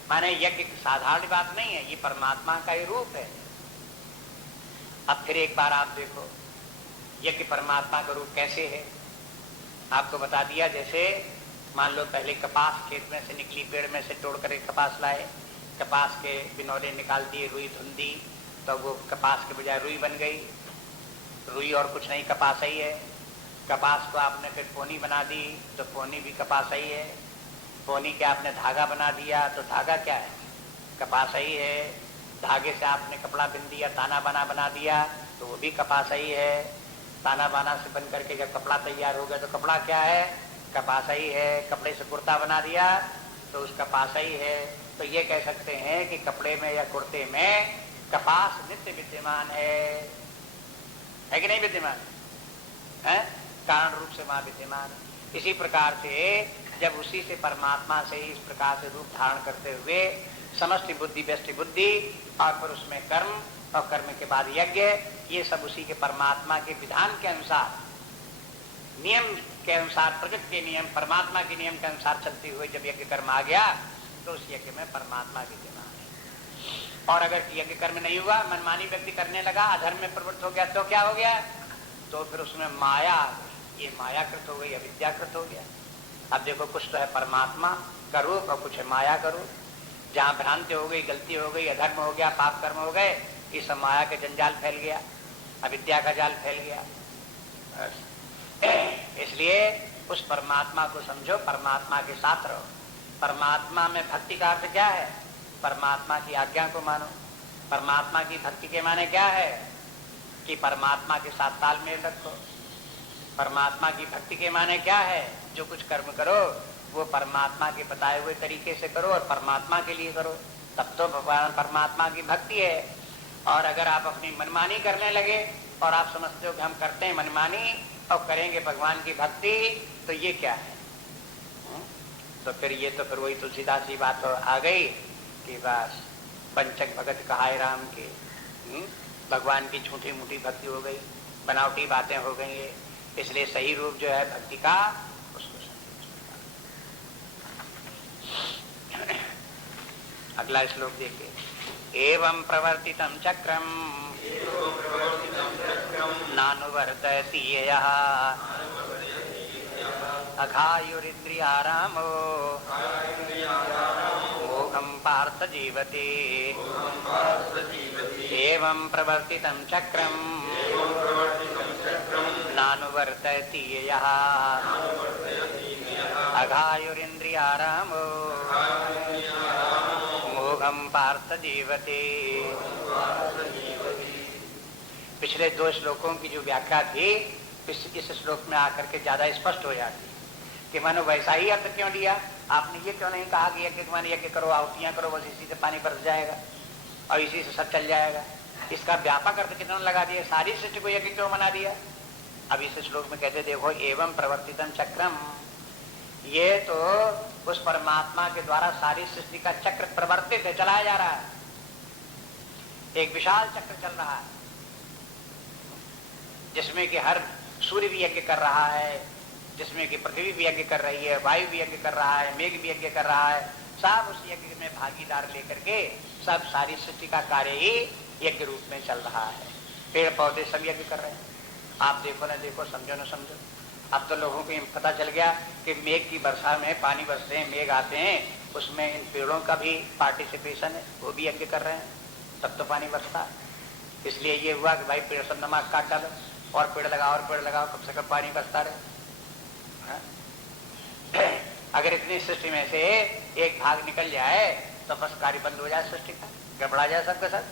माने यज्ञ साधारण बात नहीं है, ये परमात्मा का ही रूप है। अब फिर एक बार आप देखो यज्ञ परमात्मा का रूप कैसे है, आपको बता दिया। जैसे मान लो पहले कपास खेत में से निकली, पेड़ में से तोड़ कर कपास लाए, कपास के बिनौले निकाल दिए, रुई धुंधी, तो वो कपास के बजाय रुई बन गई। रुई और कुछ नहीं, कपास ही है। कपास को आपने फिर पोनी बना दी तो पोनी भी कपास ही है। पोनी के आपने धागा बना दिया तो धागा क्या है, कपास ही है। धागे से आपने कपड़ा बिन दिया, ताना बाना बना दिया तो वो भी कपास ही है। ताना बाना से बन करके जब कपड़ा तैयार हो गया तो कपड़ा क्या है, कपास ही है। कपड़े से कुर्ता बना दिया तो उसका कपास ही है। तो ये कह सकते हैं कि कपड़े में या कुर्ते में कपास नित्य विद्यमान है कि नहीं विद्यमान है, कारण रूप से वहां विद्यमान। इसी प्रकार से जब उसी से परमात्मा से ही इस प्रकार से रूप धारण करते हुए समष्टि बुद्धि व्यष्टि बुद्धि और फिर उसमें कर्म और कर्म के बाद यज्ञ, ये सब उसी के परमात्मा के विधान के अनुसार, नियम के अनुसार, प्रकृति के नियम, परमात्मा के नियम के अनुसार चलते हुए जब यज्ञ कर्म आ गया तो उस यज्ञ में परमात्मा विद्यमान है। और अगर यज्ञ कर्म नहीं हुआ, मनमानी व्यक्ति करने लगा, अधर्म में प्रवृत्त हो गया तो क्या हो गया, तो फिर उसमें माया आ गई, ये मायाकृत हो गई, अविद्याकृत हो गया। अब देखो कुछ तो है परमात्मा का रूप और कुछ है माया का रूप। जहाँ भ्रांति हो गई, गलती हो गई, अधर्म हो गया, पाप कर्म हो गए, इस माया के जंजाल फैल गया, अविद्या का जाल फैल गया। इसलिए उस परमात्मा को समझो, परमात्मा के साथ रहो। परमात्मा में भक्ति का अर्थ क्या है, परमात्मा की आज्ञा को मानो। परमात्मा की भक्ति के माने क्या है कि परमात्मा के साथ तालमेल रखो। परमात्मा की भक्ति के माने क्या है, जो कुछ कर्म करो वो परमात्मा के बताए हुए तरीके से करो और परमात्मा के लिए करो, तब तो भगवान परमात्मा की भक्ति है। और अगर आप अपनी मनमानी करने लगे और आप समझते हो कि हम करते हैं मनमानी और करेंगे भगवान की भक्ति, तो ये क्या है। तो फिर ये तो फिर वही तुलसीदास जी बात आ गई कि बस पंचक भगत कहाय राम के, भगवान की झूठी मूठी भक्ति हो गई, बनावटी बातें हो गई है। इसलिए सही रूप जो है भक्ति का, उसको अगला श्लोक देखिए। एवं प्रवर्तितं चक्रम नानुवर्तयति यः अघायुरिन्द्रियारामो मोघम पार्थ जीवते एवं प्रवर्तितं चक्रम नानुवर्तयति यः अघायुरिन्द्रियारामो मोघम पार्थ जीवते। पिछले 2 श्लोकों की जो व्याख्या थी इस श्लोक में आकर के ज्यादा स्पष्ट हो जाती कि मानो वैसा ही अर्थ क्यों लिया आपने, ये क्यों नहीं कहा कि यज्ञ माने यज्ञ करो, आहुतियां करो, बस इसी से पानी बरस जाएगा और इसी से सब चल जाएगा। इसका व्यापक अर्थ कितना लगा दिया, सारी सृष्टि को यज्ञ क्यों बना दिया। अब इस श्लोक में कहते देखो एवं प्रवर्तितम चक्रम, ये तो उस परमात्मा के द्वारा सारी सृष्टि का चक्र प्रवर्तित है, चलाया जा रहा है, एक विशाल चक्र चल रहा है जिसमें कि हर सूर्य भी यज्ञ कर रहा है, जिसमें कि पृथ्वी भी यज्ञ कर रही है, वायु भी यज्ञ कर रहा है, मेघ भी यज्ञ कर रहा है, सब उस यज्ञ में भागीदार लेकर के सब सारी सृष्टि का कार्य ही यज्ञ रूप में चल रहा है। पेड़ पौधे सब यज्ञ कर रहे हैं, आप देखो ना देखो, समझो ना समझो। अब तो लोगों को पता चल गया कि मेघ की वर्षा में पानी बरसते हैं, मेघ आते हैं, उसमें इन पेड़ों का भी पार्टिसिपेशन है, वो भी यज्ञ कर रहे हैं, तब तो पानी बरसता है। इसलिए ये हुआ कि भाई पेड़ सब नमक काट डालो और पेड़ लगाओ और पेड़ लगाओ, कम से कम पानी बरसता रहे। अगर इतनी सृष्टि में से एक भाग निकल जाए तो बस कार्य बंद हो जाए, सृष्टि का गड़बड़ा जाए सबके सब।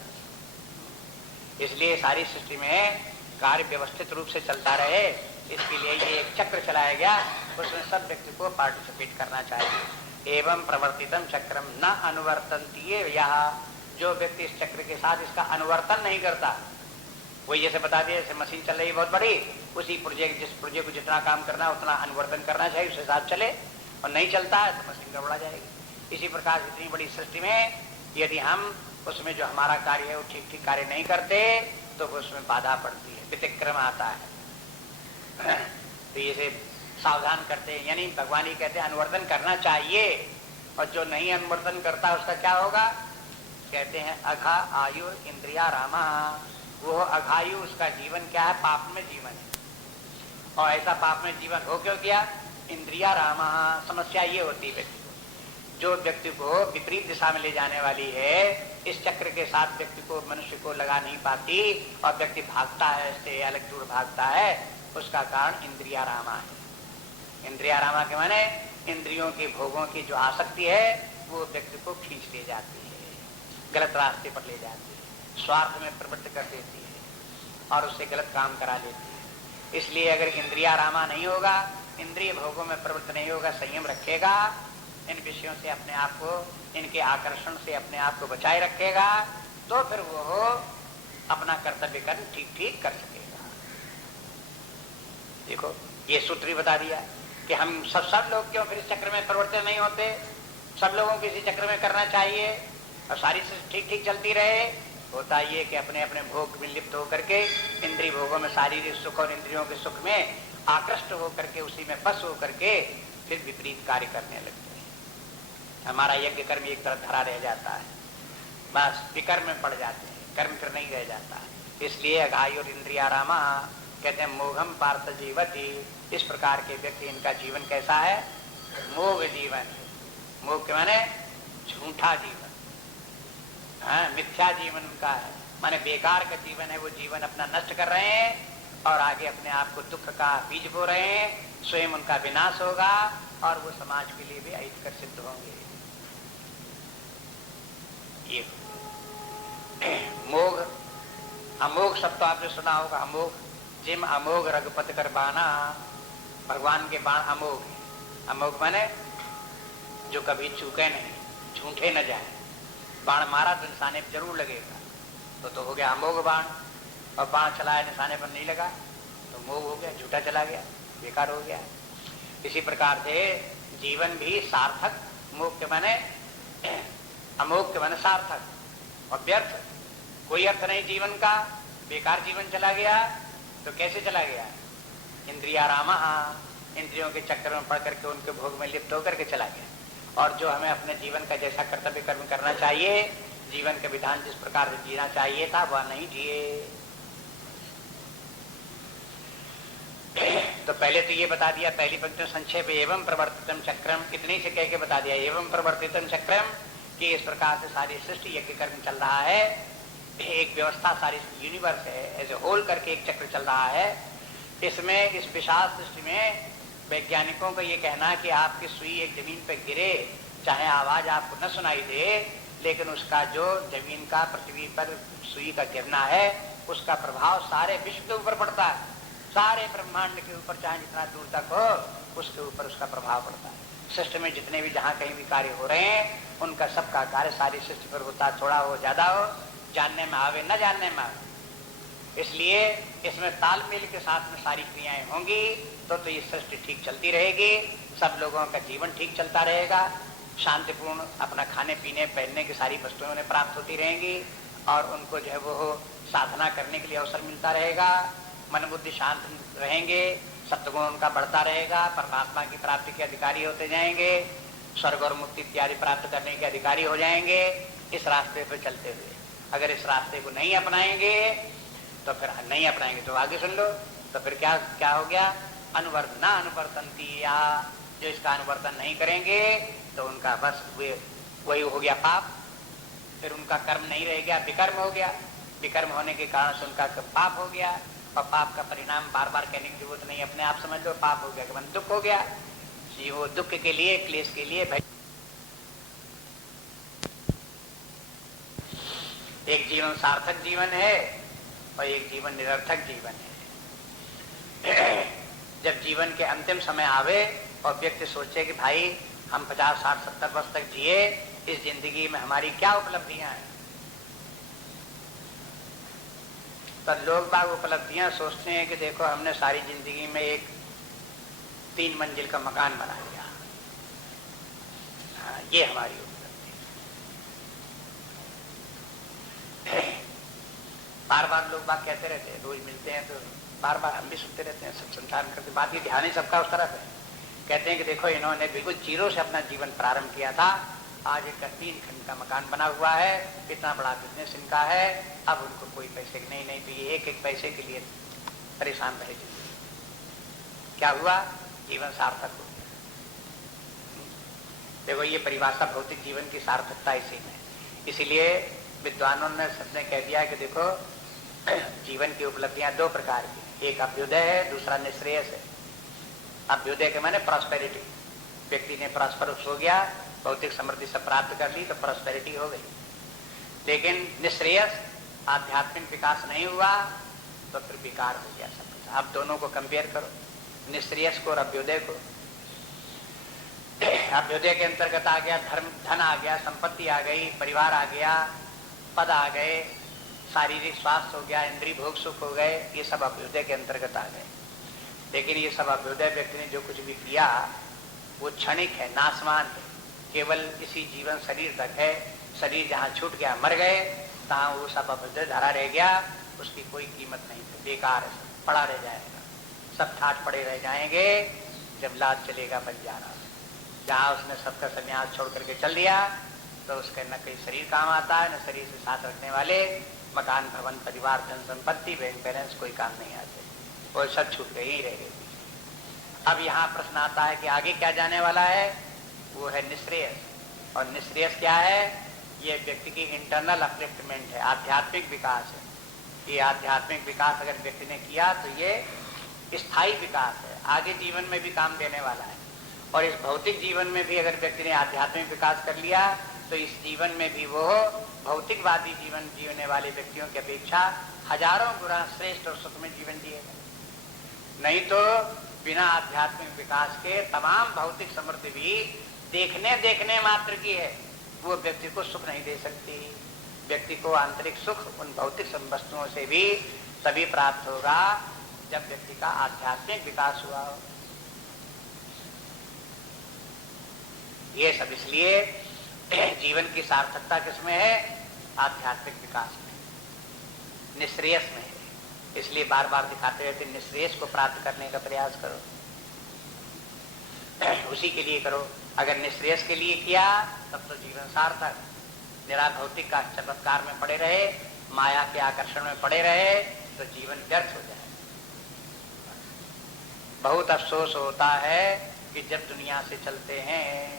इसलिए सारी सृष्टि में कार्य व्यवस्थित रूप से चलता रहे, इसके लिए ये एक चक्र चलाया गया, उसमें सब व्यक्ति को पार्टिसिपेट करना चाहिए। एवं प्रवर्तितम चक्रम न अनुवर्तन्ति यह, जो व्यक्ति इस चक्र के साथ इसका अनुवर्तन नहीं करता, वही जैसे बता दिया जैसे मशीन चल रही है बहुत बड़ी, उसी प्रोजेक्ट जिस प्रोजेक्ट को जितना काम करना है उतना अनुवर्तन करना चाहिए, उसके साथ चले, और नहीं चलता है तो मशीन गड़बड़ा जाएगी। इसी प्रकार इतनी बड़ी सृष्टि में यदि हम उसमें जो हमारा कार्य है वो ठीक ठीक कार्य नहीं करते तो उसमें बाधा पड़ती है, व्यतिक्रम आता है। तो ये से सावधान करते हैं, यानी भगवान ही कहते हैं अनुवर्तन करना चाहिए, और जो नहीं अनुवर्तन करता उसका क्या होगा, कहते हैं अघा आयु इंद्रिया रामा, वो अघायु उसका जीवन क्या है, पाप में जीवन है। और ऐसा पाप में जीवन हो क्यों गया, इंद्रिया रामा, समस्या ये होती है जो व्यक्ति को विपरीत दिशा में ले जाने वाली है, इस चक्र के साथ व्यक्ति को मनुष्य को लगा नहीं पाती और व्यक्ति भागता है, इससे अलग दूर भागता है, उसका कारण इंद्रिया रामा है। इंद्रिया रामा के माने इंद्रियों के भोगों की जो आसक्ति है वो व्यक्ति को खींच ले जाती है, गलत रास्ते पर ले जाती है, स्वार्थ में प्रवृत्त कर देती है और उससे गलत काम करा देती है। इसलिए अगर इंद्रिया रामा नहीं होगा, इंद्रिय भोगों में प्रवृत्त नहीं होगा, संयम रखेगा, इन विषयों से अपने आप को, इनके आकर्षण से अपने आप को बचाए रखेगा, तो फिर वो अपना कर्तव्य कर्म ठीक ठीक कर सकेगा। देखो ये सूत्र ही बता दिया कि हम सब लोग क्यों फिर इस चक्र में परिवर्तन नहीं होते, सब लोगों को इसी चक्र में करना चाहिए और सारी चीज ठीक ठीक चलती रहे। होता ये कि अपने अपने भोग में लिप्त होकर के इंद्रिय भोगों में, शारीरिक सुख और इंद्रियों के सुख में आकृष्ट होकर के उसी में फंस होकर के फिर विपरीत कार्य करने लगते हैं। हमारा यज्ञ कर्म एक तरफ धरा रह जाता है, बस विकर्म में पड़ जाते हैं, कर्म फिर नहीं रह जाता है। इसलिए अघायु और इंद्रिया रामा कहते हैं मोघम पार्थ जीवति, इस प्रकार के व्यक्ति इनका जीवन कैसा है, मोघ जीवन। मोघ के माने झूठा जीवन, हाँ, मिथ्या जीवन उनका है, माने बेकार का जीवन है, वो जीवन अपना नष्ट कर रहे हैं और आगे अपने आप को दुख का बीज बो रहे हैं, स्वयं उनका विनाश होगा और वो समाज के लिए भी अहितकर सिद्ध होंगे। ये मोघ, अमोघ शब्द तो आपने सुना होगा, अमोघ, जिम अमोघ रघुपति कर बाना, भगवान के बाण अमोघ है। अमोघ माने जो कभी चूके नहीं, झूठे न जाए, बाण मारा तो निशाने पर जरूर लगेगा, तो हो गया अमोघ बाण, और बाण चलाया निशाने पर नहीं लगा तो मोघ हो गया, झूठा चला गया, बेकार हो गया। इसी प्रकार से जीवन भी सार्थक, मोघ के माने अमोघ के माने सार्थक और व्यर्थ, कोई अर्थ नहीं जीवन का, बेकार जीवन चला गया। तो कैसे चला गया, इंद्रिया रामा, इंद्रियों के चक्कर में पड़ करके उनके भोग में लिप्त होकर के चला गया। और जो हमें अपने जीवन का जैसा कर्तव्य कर्म करना चाहिए, जीवन का विधान जिस प्रकार से जीना चाहिए था वह नहीं जिए। तो पहले तो ये बता दिया, पहली पंक्ति में संक्षेप एवं प्रवर्तितम चक्रम, इतने से कह के बता दिया एवं प्रवर्तितम चक्रम, कि इस प्रकार से सारी सृष्टि यज्ञ कर्म चल रहा है, एक व्यवस्था सारी यूनिवर्स है एज ए होल करके एक चक्र चल रहा है। इसमें इस विशाल सृष्टि में वैज्ञानिकों का ये कहना कि आपकी सुई एक जमीन पर गिरे, चाहे आवाज आपको न सुनाई दे, लेकिन उसका जो जमीन का पृथ्वी पर सुई का गिरना है उसका प्रभाव सारे विश्व के ऊपर पड़ता है, सारे ब्रह्मांड के ऊपर, चाहे जितना दूर तक हो उसके ऊपर उसका प्रभाव पड़ता है। सृष्टि में जितने भी जहाँ कहीं भी कार्य हो रहे हैं उनका सबका कार्य सारी सृष्टि पर होता है, थोड़ा हो ज्यादा हो, जानने में आवे न जानने में आवे। इसलिए इसमें तालमेल के साथ में सारी क्रियाएं होंगी तो ये सृष्टि ठीक चलती रहेगी, सब लोगों का जीवन ठीक चलता रहेगा, शांतिपूर्ण अपना खाने पीने पहनने की सारी वस्तुएं उन्हें प्राप्त होती रहेंगी और उनको जो है वो साधना करने के लिए अवसर मिलता रहेगा, मन बुद्धि शांत रहेंगे, सत्वगुण उनका बढ़ता रहेगा, परमात्मा की प्राप्ति के अधिकारी होते जाएंगे, स्वर्ग और मुक्ति इत्यादि प्राप्त करने के अधिकारी हो जाएंगे इस रास्ते पर चलते हुए। अगर इस रास्ते को नहीं अपनाएंगे तो फिर नहीं अपनाएंगे तो आगे सुन लो, तो फिर क्या क्या हो गया, अनुवर्तना अनुवर्तनती, या जो इसका अनुवर्तन नहीं करेंगे तो उनका बस वही हो गया पाप, फिर उनका कर्म नहीं रह गया, विकर्म हो गया, विकर्म होने के कारण से उनका पाप हो गया, और पाप का परिणाम बार बार कहने की जरूरत नहीं, अपने आप समझ लो पाप हो गया कि मन दुख हो गया। वो दुख के लिए, क्लेश के लिए भाई एक जीवन सार्थक जीवन है और एक जीवन निरर्थक जीवन है। जब जीवन के अंतिम समय आवे और व्यक्ति सोचे कि भाई हम 50, 60, 70 वर्ष तक जिए, इस जिंदगी में हमारी क्या उपलब्धियां हैं, तो लोग बाग उपलब्धियां सोचते हैं कि देखो हमने सारी जिंदगी में एक 3 मंजिल का मकान बना लिया, ये हमारी उपलब्धि है। बार बार लोग बाग कहते रहते हैं, रोज मिलते हैं तो बार बार हम भी सुनते रहते हैं, सब संसार में करते, बात की ध्यान ही सबका उस तरफ है। कहते हैं कि देखो इन्होंने बिल्कुल जीरो से अपना जीवन प्रारंभ किया था, आज एक 3 खंड का मकान बना हुआ है, इतना बड़ा बिजनेस इनका है, अब उनको कोई पैसे नहीं तो ये एक पैसे के लिए परेशान रहे। क्या हुआ, जीवन सार्थक हो गया। देखो ये परिभाषा भौतिक जीवन की सार्थकता इसी में, इसीलिए विद्वानों ने सबने कह दिया कि देखो जीवन की उपलब्धियां 2 प्रकार की, एक अभ्युदय है, दूसरा निश्रेयस है। अभ्युदय के माने प्रॉस्पेरिटी, व्यक्ति ने प्रॉस्परस हो गया, भौतिक समृद्धि सब प्राप्त कर ली तो प्रॉस्पेरिटी हो गई। लेकिन निश्रेयस, आध्यात्मिक विकास नहीं हुआ तो फिर विकार हो गया सब। आप दोनों को कंपेयर करो, निश्रेयस को और अभ्युदय को। अभ्युदय के अंतर्गत आ गया धन आ गया, संपत्ति आ गई, परिवार आ गया, पद आ गए, शारीरिक स्वास्थ्य हो गया, इंद्रिय भोग सुख हो गए, ये सब अभ्युदय के अंतर्गत आ गए। लेकिन ये सब अभ्युदय व्यक्ति ने जो कुछ भी किया वो क्षणिक है, नाशवान है, केवल इसी जीवन शरीर तक है। शरीर जहाँ छूट गया, मर गए, तहाँ वो सब अभ्युदय धरा रह गया, उसकी कोई कीमत नहीं, बेकार है, पड़ा रह जाएगा, सब ठाट पड़े रह जाएंगे। जब लाद चलेगा बंजारा, जहाँ उसने सबका संन्यास छोड़ करके चल दिया तो उसके न कहीं शरीर काम आता है, न शरीर से साथ रखने वाले मकान, भवन, परिवार, धन संपत्ति, बैंक बैलेंस कोई काम नहीं आते, वो सब छूट गए ही रह गए। अब यहाँ प्रश्न आता है कि आगे क्या जाने वाला है, वो है निश्रेयस। और निश्रेयस क्या है, ये व्यक्ति की इंटरनल अपलिफ्टमेंट है, आध्यात्मिक विकास है। ये आध्यात्मिक विकास अगर व्यक्ति ने किया तो ये स्थायी विकास है, आगे जीवन में भी काम देने वाला है। और इस भौतिक जीवन में भी अगर व्यक्ति ने आध्यात्मिक विकास कर लिया तो इस जीवन में भी वो भौतिकवादी जीवन जीने वाले व्यक्तियों की अपेक्षा हजारों गुना श्रेष्ठ और सुखमय जीवन जिएगा। नहीं तो बिना आध्यात्मिक विकास के तमाम भौतिक समृद्धि भी देखने मात्र की है, वो व्यक्ति को सुख नहीं दे सकती। व्यक्ति को आंतरिक सुख उन भौतिक वस्तुओं से भी तभी प्राप्त होगा जब व्यक्ति का आध्यात्मिक विकास हुआ हो। ये सब इसलिए जीवन की सार्थकता किसमें है, आध्यात्मिक विकास में, निश्रेयस में है। इसलिए बार बार दिखाते रहते निश्रेयस को प्राप्त करने का प्रयास करो, उसी के लिए करो। अगर निश्रेयस के लिए किया तब तो जीवन सार्थक, निराभौतिक का चमत्कार में पड़े रहे, माया के आकर्षण में पड़े रहे तो जीवन व्यर्थ हो जाए। बहुत अफसोस होता है कि जब दुनिया से चलते हैं,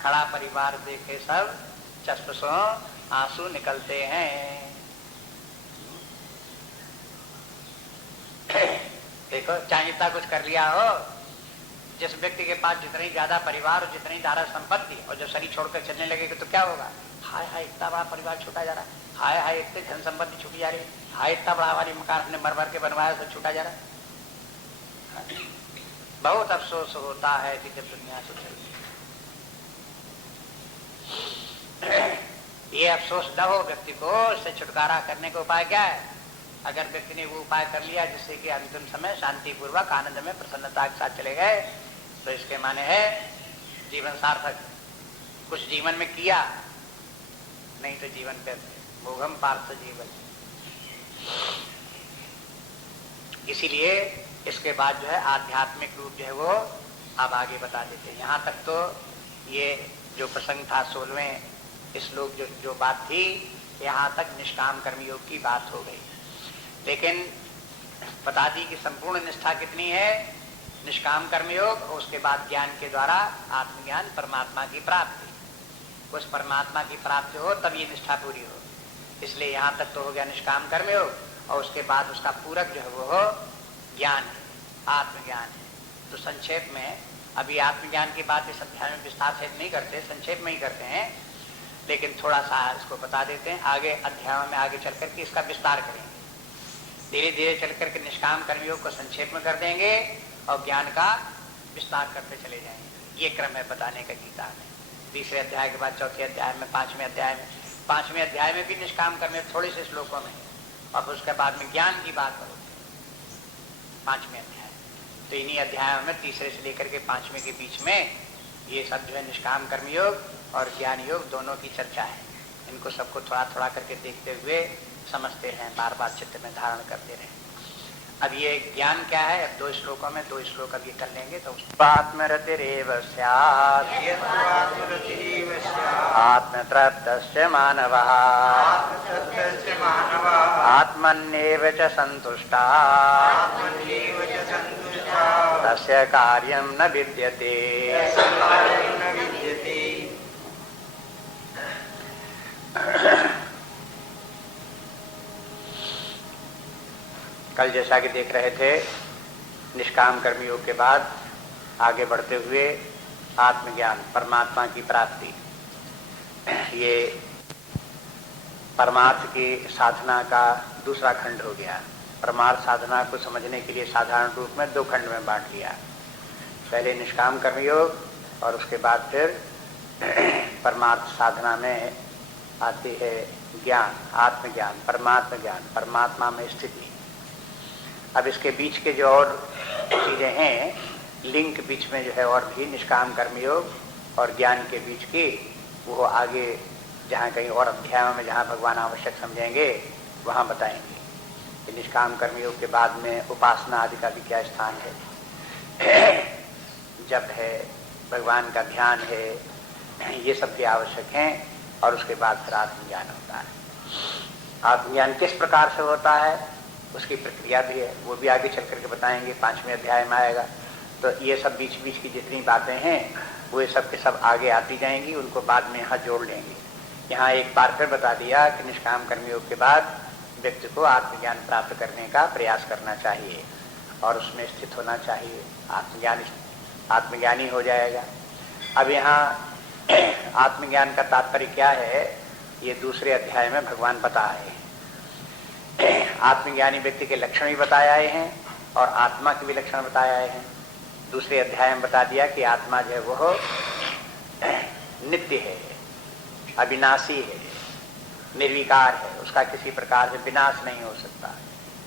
खड़ा परिवार देखे सब चष्म से आंसू निकलते हैं। देखो, चाहे इतना कुछ कर लिया हो, जिस व्यक्ति के पास जितनी ज्यादा परिवार और जितनी ज्यादा संपत्ति, और जब शरीर छोड़कर चलने लगेगा तो क्या होगा? हाय हाय इतना बड़ा परिवार छूटा जा रहा है, हाय हाय इतनी धन संपत्ति छूटी जा रही है, हाय इतना बड़ा हमारी मकान हमने मर मर के बनवाया तो छूटा जा रहा है। बहुत अफसोस होता है कि जब दुनिया से चलती। ये अफसोस न हो व्यक्ति को, इससे छुटकारा करने का उपाय क्या है? अगर व्यक्ति ने वो उपाय कर लिया जिससे कि अंतिम समय शांति पूर्वक आनंद में प्रसन्नता के साथ चले गए, तो इसके माने है जीवन सार्थक। कुछ जीवन में किया, नहीं तो जीवन पे भोगम पार्थ जीवन। इसीलिए इसके बाद जो है आध्यात्मिक रूप जो है वो अब आगे बता देते हैं। यहाँ तक तो ये जो प्रसंग था 16वें श्लोक जो बात थी, यहाँ तक निष्काम कर्मयोग की बात हो गई। लेकिन बता दी कि संपूर्ण निष्ठा कितनी है? निष्काम कर्मयोग, और उसके बाद ज्ञान के द्वारा आत्मज्ञान, परमात्मा की प्राप्ति। उस परमात्मा की प्राप्ति हो तब ये निष्ठा पूरी हो। इसलिए यहाँ तक तो हो गया निष्काम कर्मयोग, और उसके बाद उसका पूरक जो है वो हो ज्ञान है, आत्मज्ञान है। तो संक्षेप में अभी आत्मज्ञान की बात इस अध्याय में विस्तार से नहीं करते, संक्षेप में ही करते हैं, लेकिन थोड़ा सा इसको बता देते हैं। आगे अध्यायों में आगे चल करके इसका विस्तार करेंगे। धीरे धीरे चल करके निष्काम कर्मयोग को संक्षेप में कर देंगे और ज्ञान का विस्तार करते चले जाएंगे। ये क्रम है बताने का गीता में। तीसरे अध्याय के बाद चौथे अध्याय में, पांचवें अध्याय में भी निष्काम कर्म थोड़े से श्लोकों में, और उसके बाद में ज्ञान की बात करो पांचवें अध्याय। तो इन्हीं अध्यायों में तीसरे से लेकर के पांचवें के बीच में ये सब जो है निष्काम कर्मयोग और ज्ञान योग दोनों की चर्चा है। इनको सबको थोड़ा थोड़ा करके देखते हुए समझते हैं, बार बार चित्त में धारण करते रहे। अब ये ज्ञान क्या है? अब 2 श्लोकों में 2 श्लोक अब ये कर लेंगे। तो आत्मरतिरेव स्यात् आत्मतृप्तस्य मानवः आत्मन्येव च सन्तुष्टः तस्य कार्यं न विद्यते। कल जैसा कि देख रहे थे, निष्काम कर्मयोग के बाद आगे बढ़ते हुए आत्मज्ञान, परमात्मा की प्राप्ति, ये परमार्थ की साधना का दूसरा खंड हो गया। परमार्थ साधना को समझने के लिए साधारण रूप में 2 खंड में बांट लिया। पहले निष्काम कर्मयोग और उसके बाद फिर परमार्थ साधना में आती है ज्ञान, आत्मज्ञान, परमात्मा ज्ञान, परमात्मा में स्थिति। अब इसके बीच के जो और चीजें हैं, लिंक बीच में जो है और भी निष्काम कर्मयोग और ज्ञान के बीच की, वो आगे जहाँ कहीं और अध्यायों में जहाँ भगवान आवश्यक समझेंगे वहाँ बताएंगे कि निष्काम कर्मयोग के बाद में उपासना आदि का भी क्या स्थान है, जप है, भगवान का ध्यान है, ये सब भी आवश्यक हैं। और उसके बाद फिर आत्मज्ञान होता है। आत्मज्ञान किस प्रकार से होता है, उसकी प्रक्रिया भी है, वो भी आगे चल करके बताएंगे, 5वें अध्याय में आएगा। तो ये सब बीच बीच की जितनी बातें हैं वो सब के सब आगे आती जाएंगी, उनको बाद में यहाँ जोड़ लेंगे। यहाँ एक बार फिर बता दिया कि निष्काम कर्मयोग के बाद व्यक्ति को आत्मज्ञान प्राप्त करने का प्रयास करना चाहिए और उसमें स्थित होना चाहिए, आत्मज्ञानी हो जाएगा। अब यहाँ आत्मज्ञान का तात्पर्य क्या है, ये दूसरे अध्याय में भगवान बताए। आत्मज्ञानी व्यक्ति के लक्षण भी बताए आए हैं और आत्मा के भी लक्षण बताए आए हैं। दूसरे अध्याय में बता दिया कि आत्मा जो है वो नित्य है, अविनाशी है, निर्विकार है, उसका किसी प्रकार से विनाश नहीं हो सकता,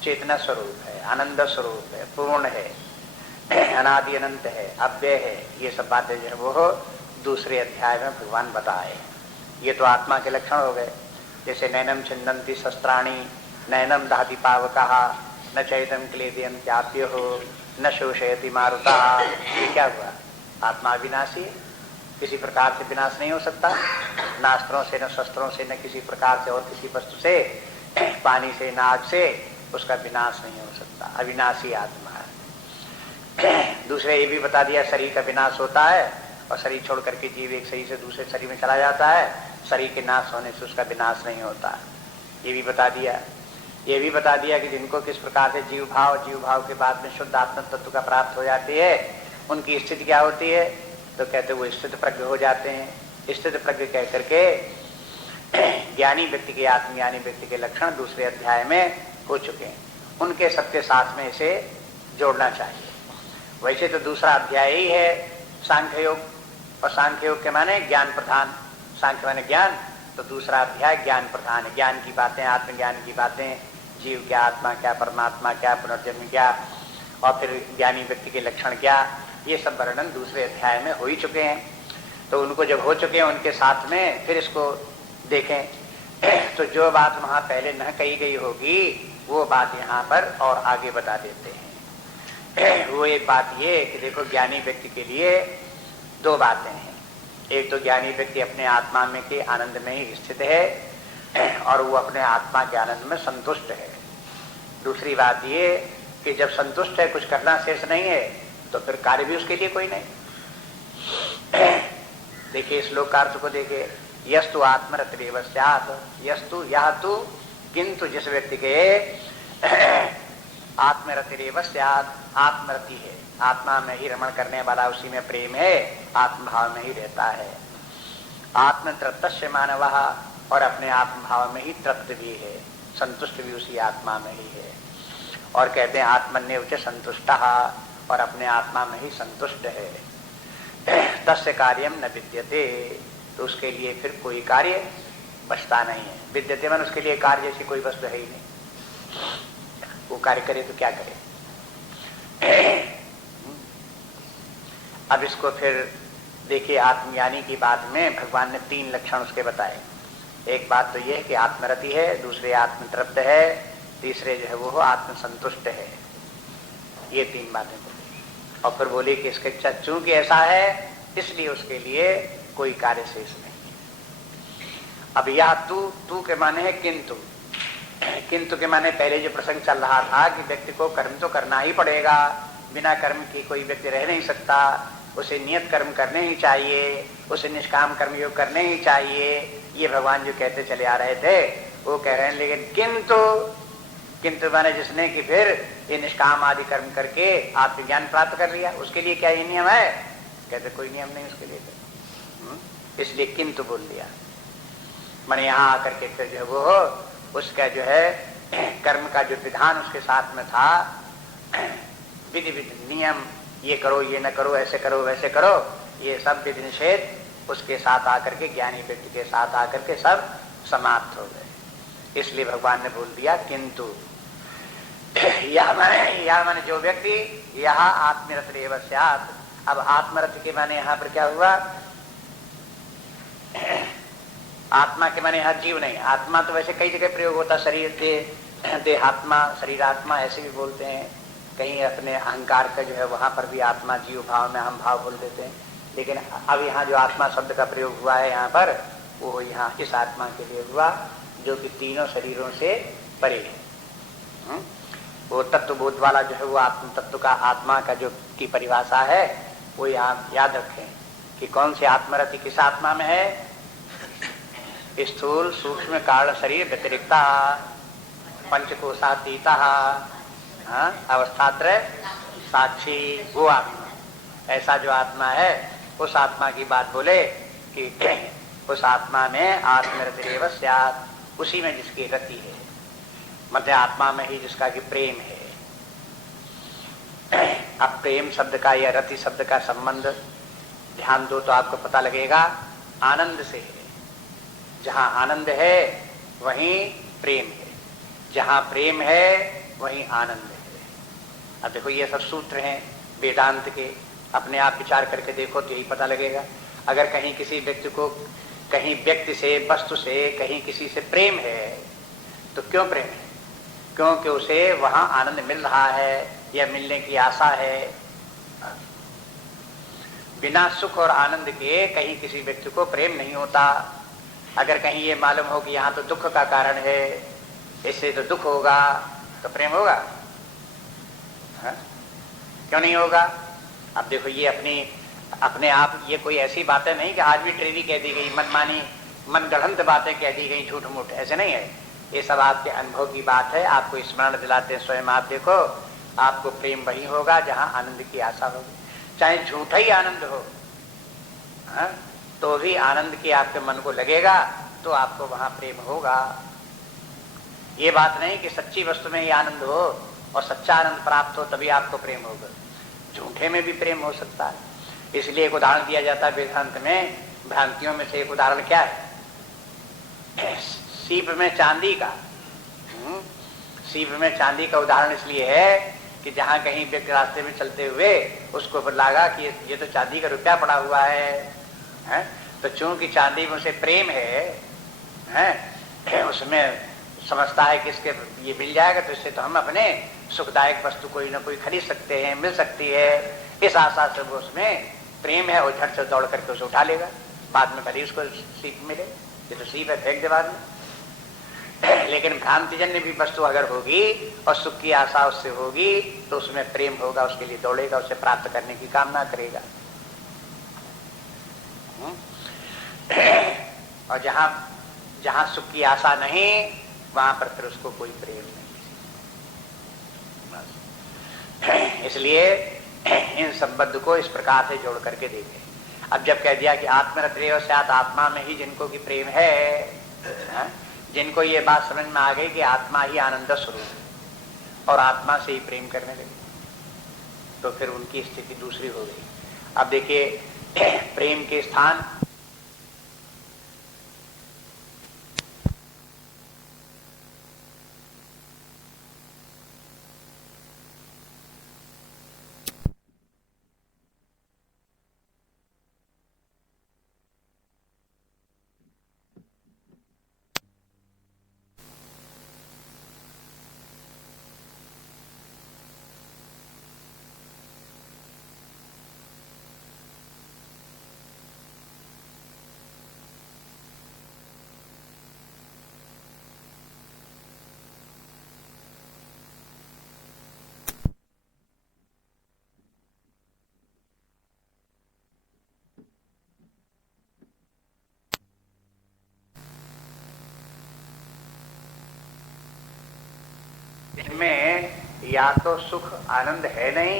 चेतना स्वरूप है, आनंद स्वरूप है, पूर्ण है, अनादि अनंत है, अव्यय है। ये सब बातें जो है वो दूसरे अध्याय में भगवान बताए। ये तो आत्मा के लक्षण हो गए, जैसे नैनम छिन्दन्ति शस्त्राणि नैनम दहति पावकः न चैतम क्लेदयं चाप्य हो न शोषयति मारुतः। ये क्या हुआ? आत्मा अविनाशी है, किसी प्रकार से विनाश नहीं हो सकता, न अस्त्रों से, न शस्त्रों से, न किसी प्रकार से और किसी वस्तु से, पानी से, न आग से उसका विनाश नहीं हो सकता, अविनाशी आत्मा है। दूसरे ये भी बता दिया शरीर का विनाश होता है और शरीर छोड़ करके जीव एक शरीर से दूसरे शरीर में चला जाता है, शरीर के नाश होने से उसका विनाश नहीं होता, ये भी बता दिया। ये भी बता दिया कि जिनको किस प्रकार से जीव भाव के बाद में शुद्ध आत्म तत्व का प्राप्त हो जाती है, उनकी स्थिति क्या होती है, तो कहते वो स्थित प्रज्ञ हो जाते हैं। स्थित प्रज्ञ कह करके ज्ञानी व्यक्ति के, आत्मज्ञानी व्यक्ति के लक्षण दूसरे अध्याय में हो चुके हैं, उनके सबके साथ में इसे जोड़ना चाहिए। वैसे तो दूसरा अध्याय ही है सांख्य योग, और सांख्य योग के माने ज्ञान प्रधान, सांख्य माने ज्ञान, तो दूसरा अध्याय ज्ञान प्रधान है। ज्ञान की बातें, आत्मज्ञान की बातें, जीव क्या, आत्मा क्या, परमात्मा क्या, पुनर्जन्म क्या, और फिर ज्ञानी व्यक्ति के लक्षण क्या, ये सब वर्णन दूसरे अध्याय में हो ही चुके हैं। तो उनको जब हो चुके हैं, उनके साथ में फिर इसको देखें तो जो बात वहां पहले न कही गई होगी वो बात यहाँ पर और आगे बता देते हैं। वो एक बात ये कि देखो, ज्ञानी व्यक्ति के लिए दो बातें हैं। एक तो ज्ञानी व्यक्ति अपने आत्मा में के आनंद में ही स्थित है और वो अपने आत्मा के आनंद में संतुष्ट है। दूसरी बात ये कि जब संतुष्ट है, कुछ करना शेष नहीं है, तो फिर कार्य भी उसके लिए कोई नहीं। देखिए श्लोक का अर्थ को देखिए, यस्तु आत्मरत व्यवस्यात्, यस्तु यह तु, किंतु जिस व्यक्ति के आत्मरति रेवस्यात्, आत्मरति है, आत्मा में ही रमण करने वाला, उसी में प्रेम है, आत्मभाव में ही रहता है। आत्मतृप्तस्य मानवः, और अपने आत्मभाव में ही तृप्त भी है, संतुष्ट भी उसी आत्मा में ही है। और कहते हैं आत्मन्येव च संतुष्टः, और अपने आत्मा में ही संतुष्ट है। तस्य कार्यम न विद्यते, तो उसके लिए फिर कोई कार्य बचता नहीं है। विद्यते मन उसके लिए कार्य जैसी कोई वस्तु है ही नहीं, वो कार्य करे तो क्या करे। अब इसको फिर देखिए, आत्मज्ञानी की बात में भगवान ने तीन लक्षण उसके बताए। एक बात तो यह है कि आत्मरति है, दूसरे आत्मतृप्त है, तीसरे जो है वो आत्मसंतुष्ट है। ये तीन बातें बोली और फिर बोली कि इसके इच्छा चूंकि ऐसा है, इसलिए उसके लिए कोई कार्य शेष नहीं। अब यह तू के माने है किंतु, किंतु के माने पहले जो प्रसंग चल रहा था कि व्यक्ति को कर्म तो करना ही पड़ेगा, बिना कर्म के कोई व्यक्ति रह नहीं सकता, उसे नियत कर्म करने ही चाहिए, उसे निष्काम कर्म योग करने ही चाहिए, ये भगवान जो कहते चले आ रहे थे वो कह रहे हैं। लेकिन किंतु माने जिसने कि फिर ये निष्काम आदि कर्म करके आत्मज्ञान प्राप्त कर लिया, उसके लिए क्या ये नियम है? कहते कोई नियम नहीं उसके लिए, इसलिए किंतु बोल दिया। माने यहाँ आकर के फिर जो वो उसका जो है कर्म का जो विधान उसके साथ में था, विधि नियम, ये करो, ये न करो, ऐसे करो, वैसे करो, ये सब विधि निषेध उसके साथ आकर के, ज्ञानी व्यक्ति के साथ आकर के सब समाप्त हो गए। इसलिए भगवान ने बोल दिया किंतु। यह माने जो व्यक्ति यह आत्मरत रेव स्यात्। अब आत्मरत के माने यहाँ पर क्या हुआ? आत्मा के माने यहाँ जीव नहीं, आत्मा तो वैसे कई जगह प्रयोग होता, शरीर देहात्मा, शरीरात्मा ऐसे भी बोलते हैं। कहीं अपने अहंकार का जो है वहां पर भी आत्मा, जीव भाव में हम भाव बोल देते हैं। लेकिन अब यहाँ जो आत्मा शब्द का प्रयोग हुआ है यहाँ पर, वो यहाँ इस आत्मा के लिए हुआ जो कि तीनों शरीरों से परे है। वो तत्व बोध वाला जो है वो आत्म तत्व का, आत्मा का जो की परिभाषा है वो यहाँ याद रखें कि कौन सी आत्मरति किस आत्मा में है? स्थूल सूक्ष्म कारण शरीर व्यतिरिक्ता पंचकोशातीता अवस्थात्रय साक्षी, वो आत्मा, ऐसा जो आत्मा है उस आत्मा की बात बोले कि उस आत्मा में आत्मरतिरेव स्यात्, उसी में जिसकी रति है, मध्य आत्मा में ही जिसका कि प्रेम है। अब प्रेम शब्द का या रति शब्द का संबंध ध्यान दो तो आपको पता लगेगा, आनंद से है। जहां आनंद है वहीं प्रेम है, जहां प्रेम है वहीं आनंद है। अब देखो ये सब सूत्र हैं वेदांत के, अपने आप विचार करके देखो तो यही पता लगेगा। अगर कहीं किसी व्यक्ति को, कहीं व्यक्ति से, वस्तु से, कहीं किसी से प्रेम है तो क्यों प्रेम है? क्योंकि उसे वहां आनंद मिल रहा है या मिलने की आशा है। बिना सुख और आनंद के कहीं किसी व्यक्ति को प्रेम नहीं होता। अगर कहीं ये मालूम हो कि यहाँ तो दुख का कारण है, इससे तो दुख होगा, तो प्रेम होगा? क्यों नहीं होगा? अब देखो ये अपने आप ये कोई ऐसी बातें नहीं कि आज भी ट्रेवी कह दी गई, मनमानी मनगढ़ंत बातें कह दी गई, झूठ मूठ, ऐसे नहीं है। ये सब आपके अनुभव की बात है, आपको स्मरण दिलाते हैं। स्वयं आप देखो, आपको प्रेम वही होगा जहां आनंद की आशा होगी। चाहे झूठा ही आनंद हो, हाँ, तो भी आनंद की आपके मन को लगेगा तो आपको वहां प्रेम होगा। ये बात नहीं कि सच्ची वस्तु में ही आनंद हो और सच्चा आनंद प्राप्त हो तभी आपको प्रेम होगा। झूठे में भी प्रेम हो सकता है। इसलिए एक उदाहरण दिया जाता है वेदांत में, भ्रांतियों में से एक उदाहरण क्या है? सीप में चांदी का। सीप में चांदी का उदाहरण इसलिए है कि जहां कहीं व्यक्ति रास्ते में चलते हुए उसको लगा कि ये तो चांदी का रुपया पड़ा हुआ है? तो चूंकि चांदी में उसे प्रेम है, उसमें समझता है कि इसके ये मिल जाएगा तो इससे तो हम अपने सुखदायक वस्तु कोई ना कोई खरीद सकते हैं, मिल सकती है, इस आशा से वो उसमें प्रेम है और झट से दौड़ करके उसे उठा लेगा। बाद में भले उसको सीप मिले, ये तो सीप है, फेंक दे बाद में। लेकिन भ्रांतिजन्य भी वस्तु अगर होगी और सुख की आशा उससे होगी तो उसमें प्रेम होगा, उसके लिए दौड़ेगा, उसे प्राप्त करने की कामना करेगा। और जहां जहां सुख की आशा नहीं, वहां पर फिर उसको कोई प्रेम नहीं। इसलिए इन संबंध को इस प्रकार से जोड़ करके देखें। अब जब कह दिया कि आत्मरत्रेय स्यात्, आत्मा में ही जिनको की प्रेम है, जिनको ये बात समझ में आ गई कि आत्मा ही आनंद स्वरूप है और आत्मा से ही प्रेम करने लगे, तो फिर उनकी स्थिति दूसरी हो गई। अब देखिए, प्रेम के स्थान में या तो सुख आनंद है नहीं,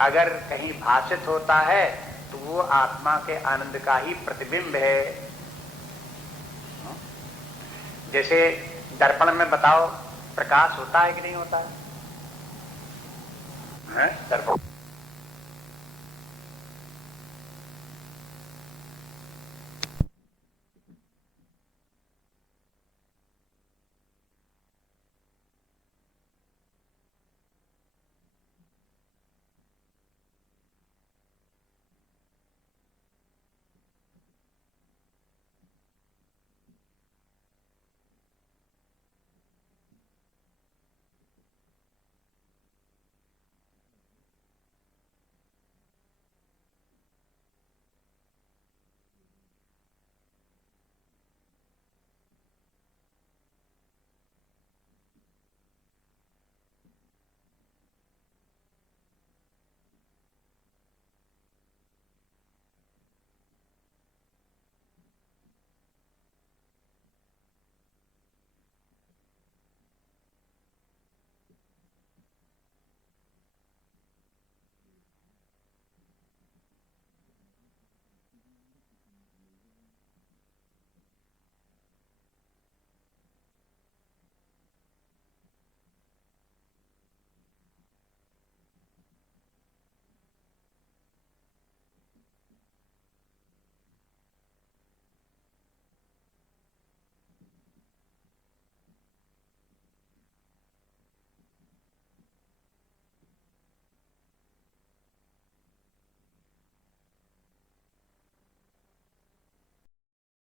अगर कहीं भाषित होता है तो वो आत्मा के आनंद का ही प्रतिबिंब है। जैसे दर्पण में बताओ प्रकाश होता है कि नहीं होता है? दर्पण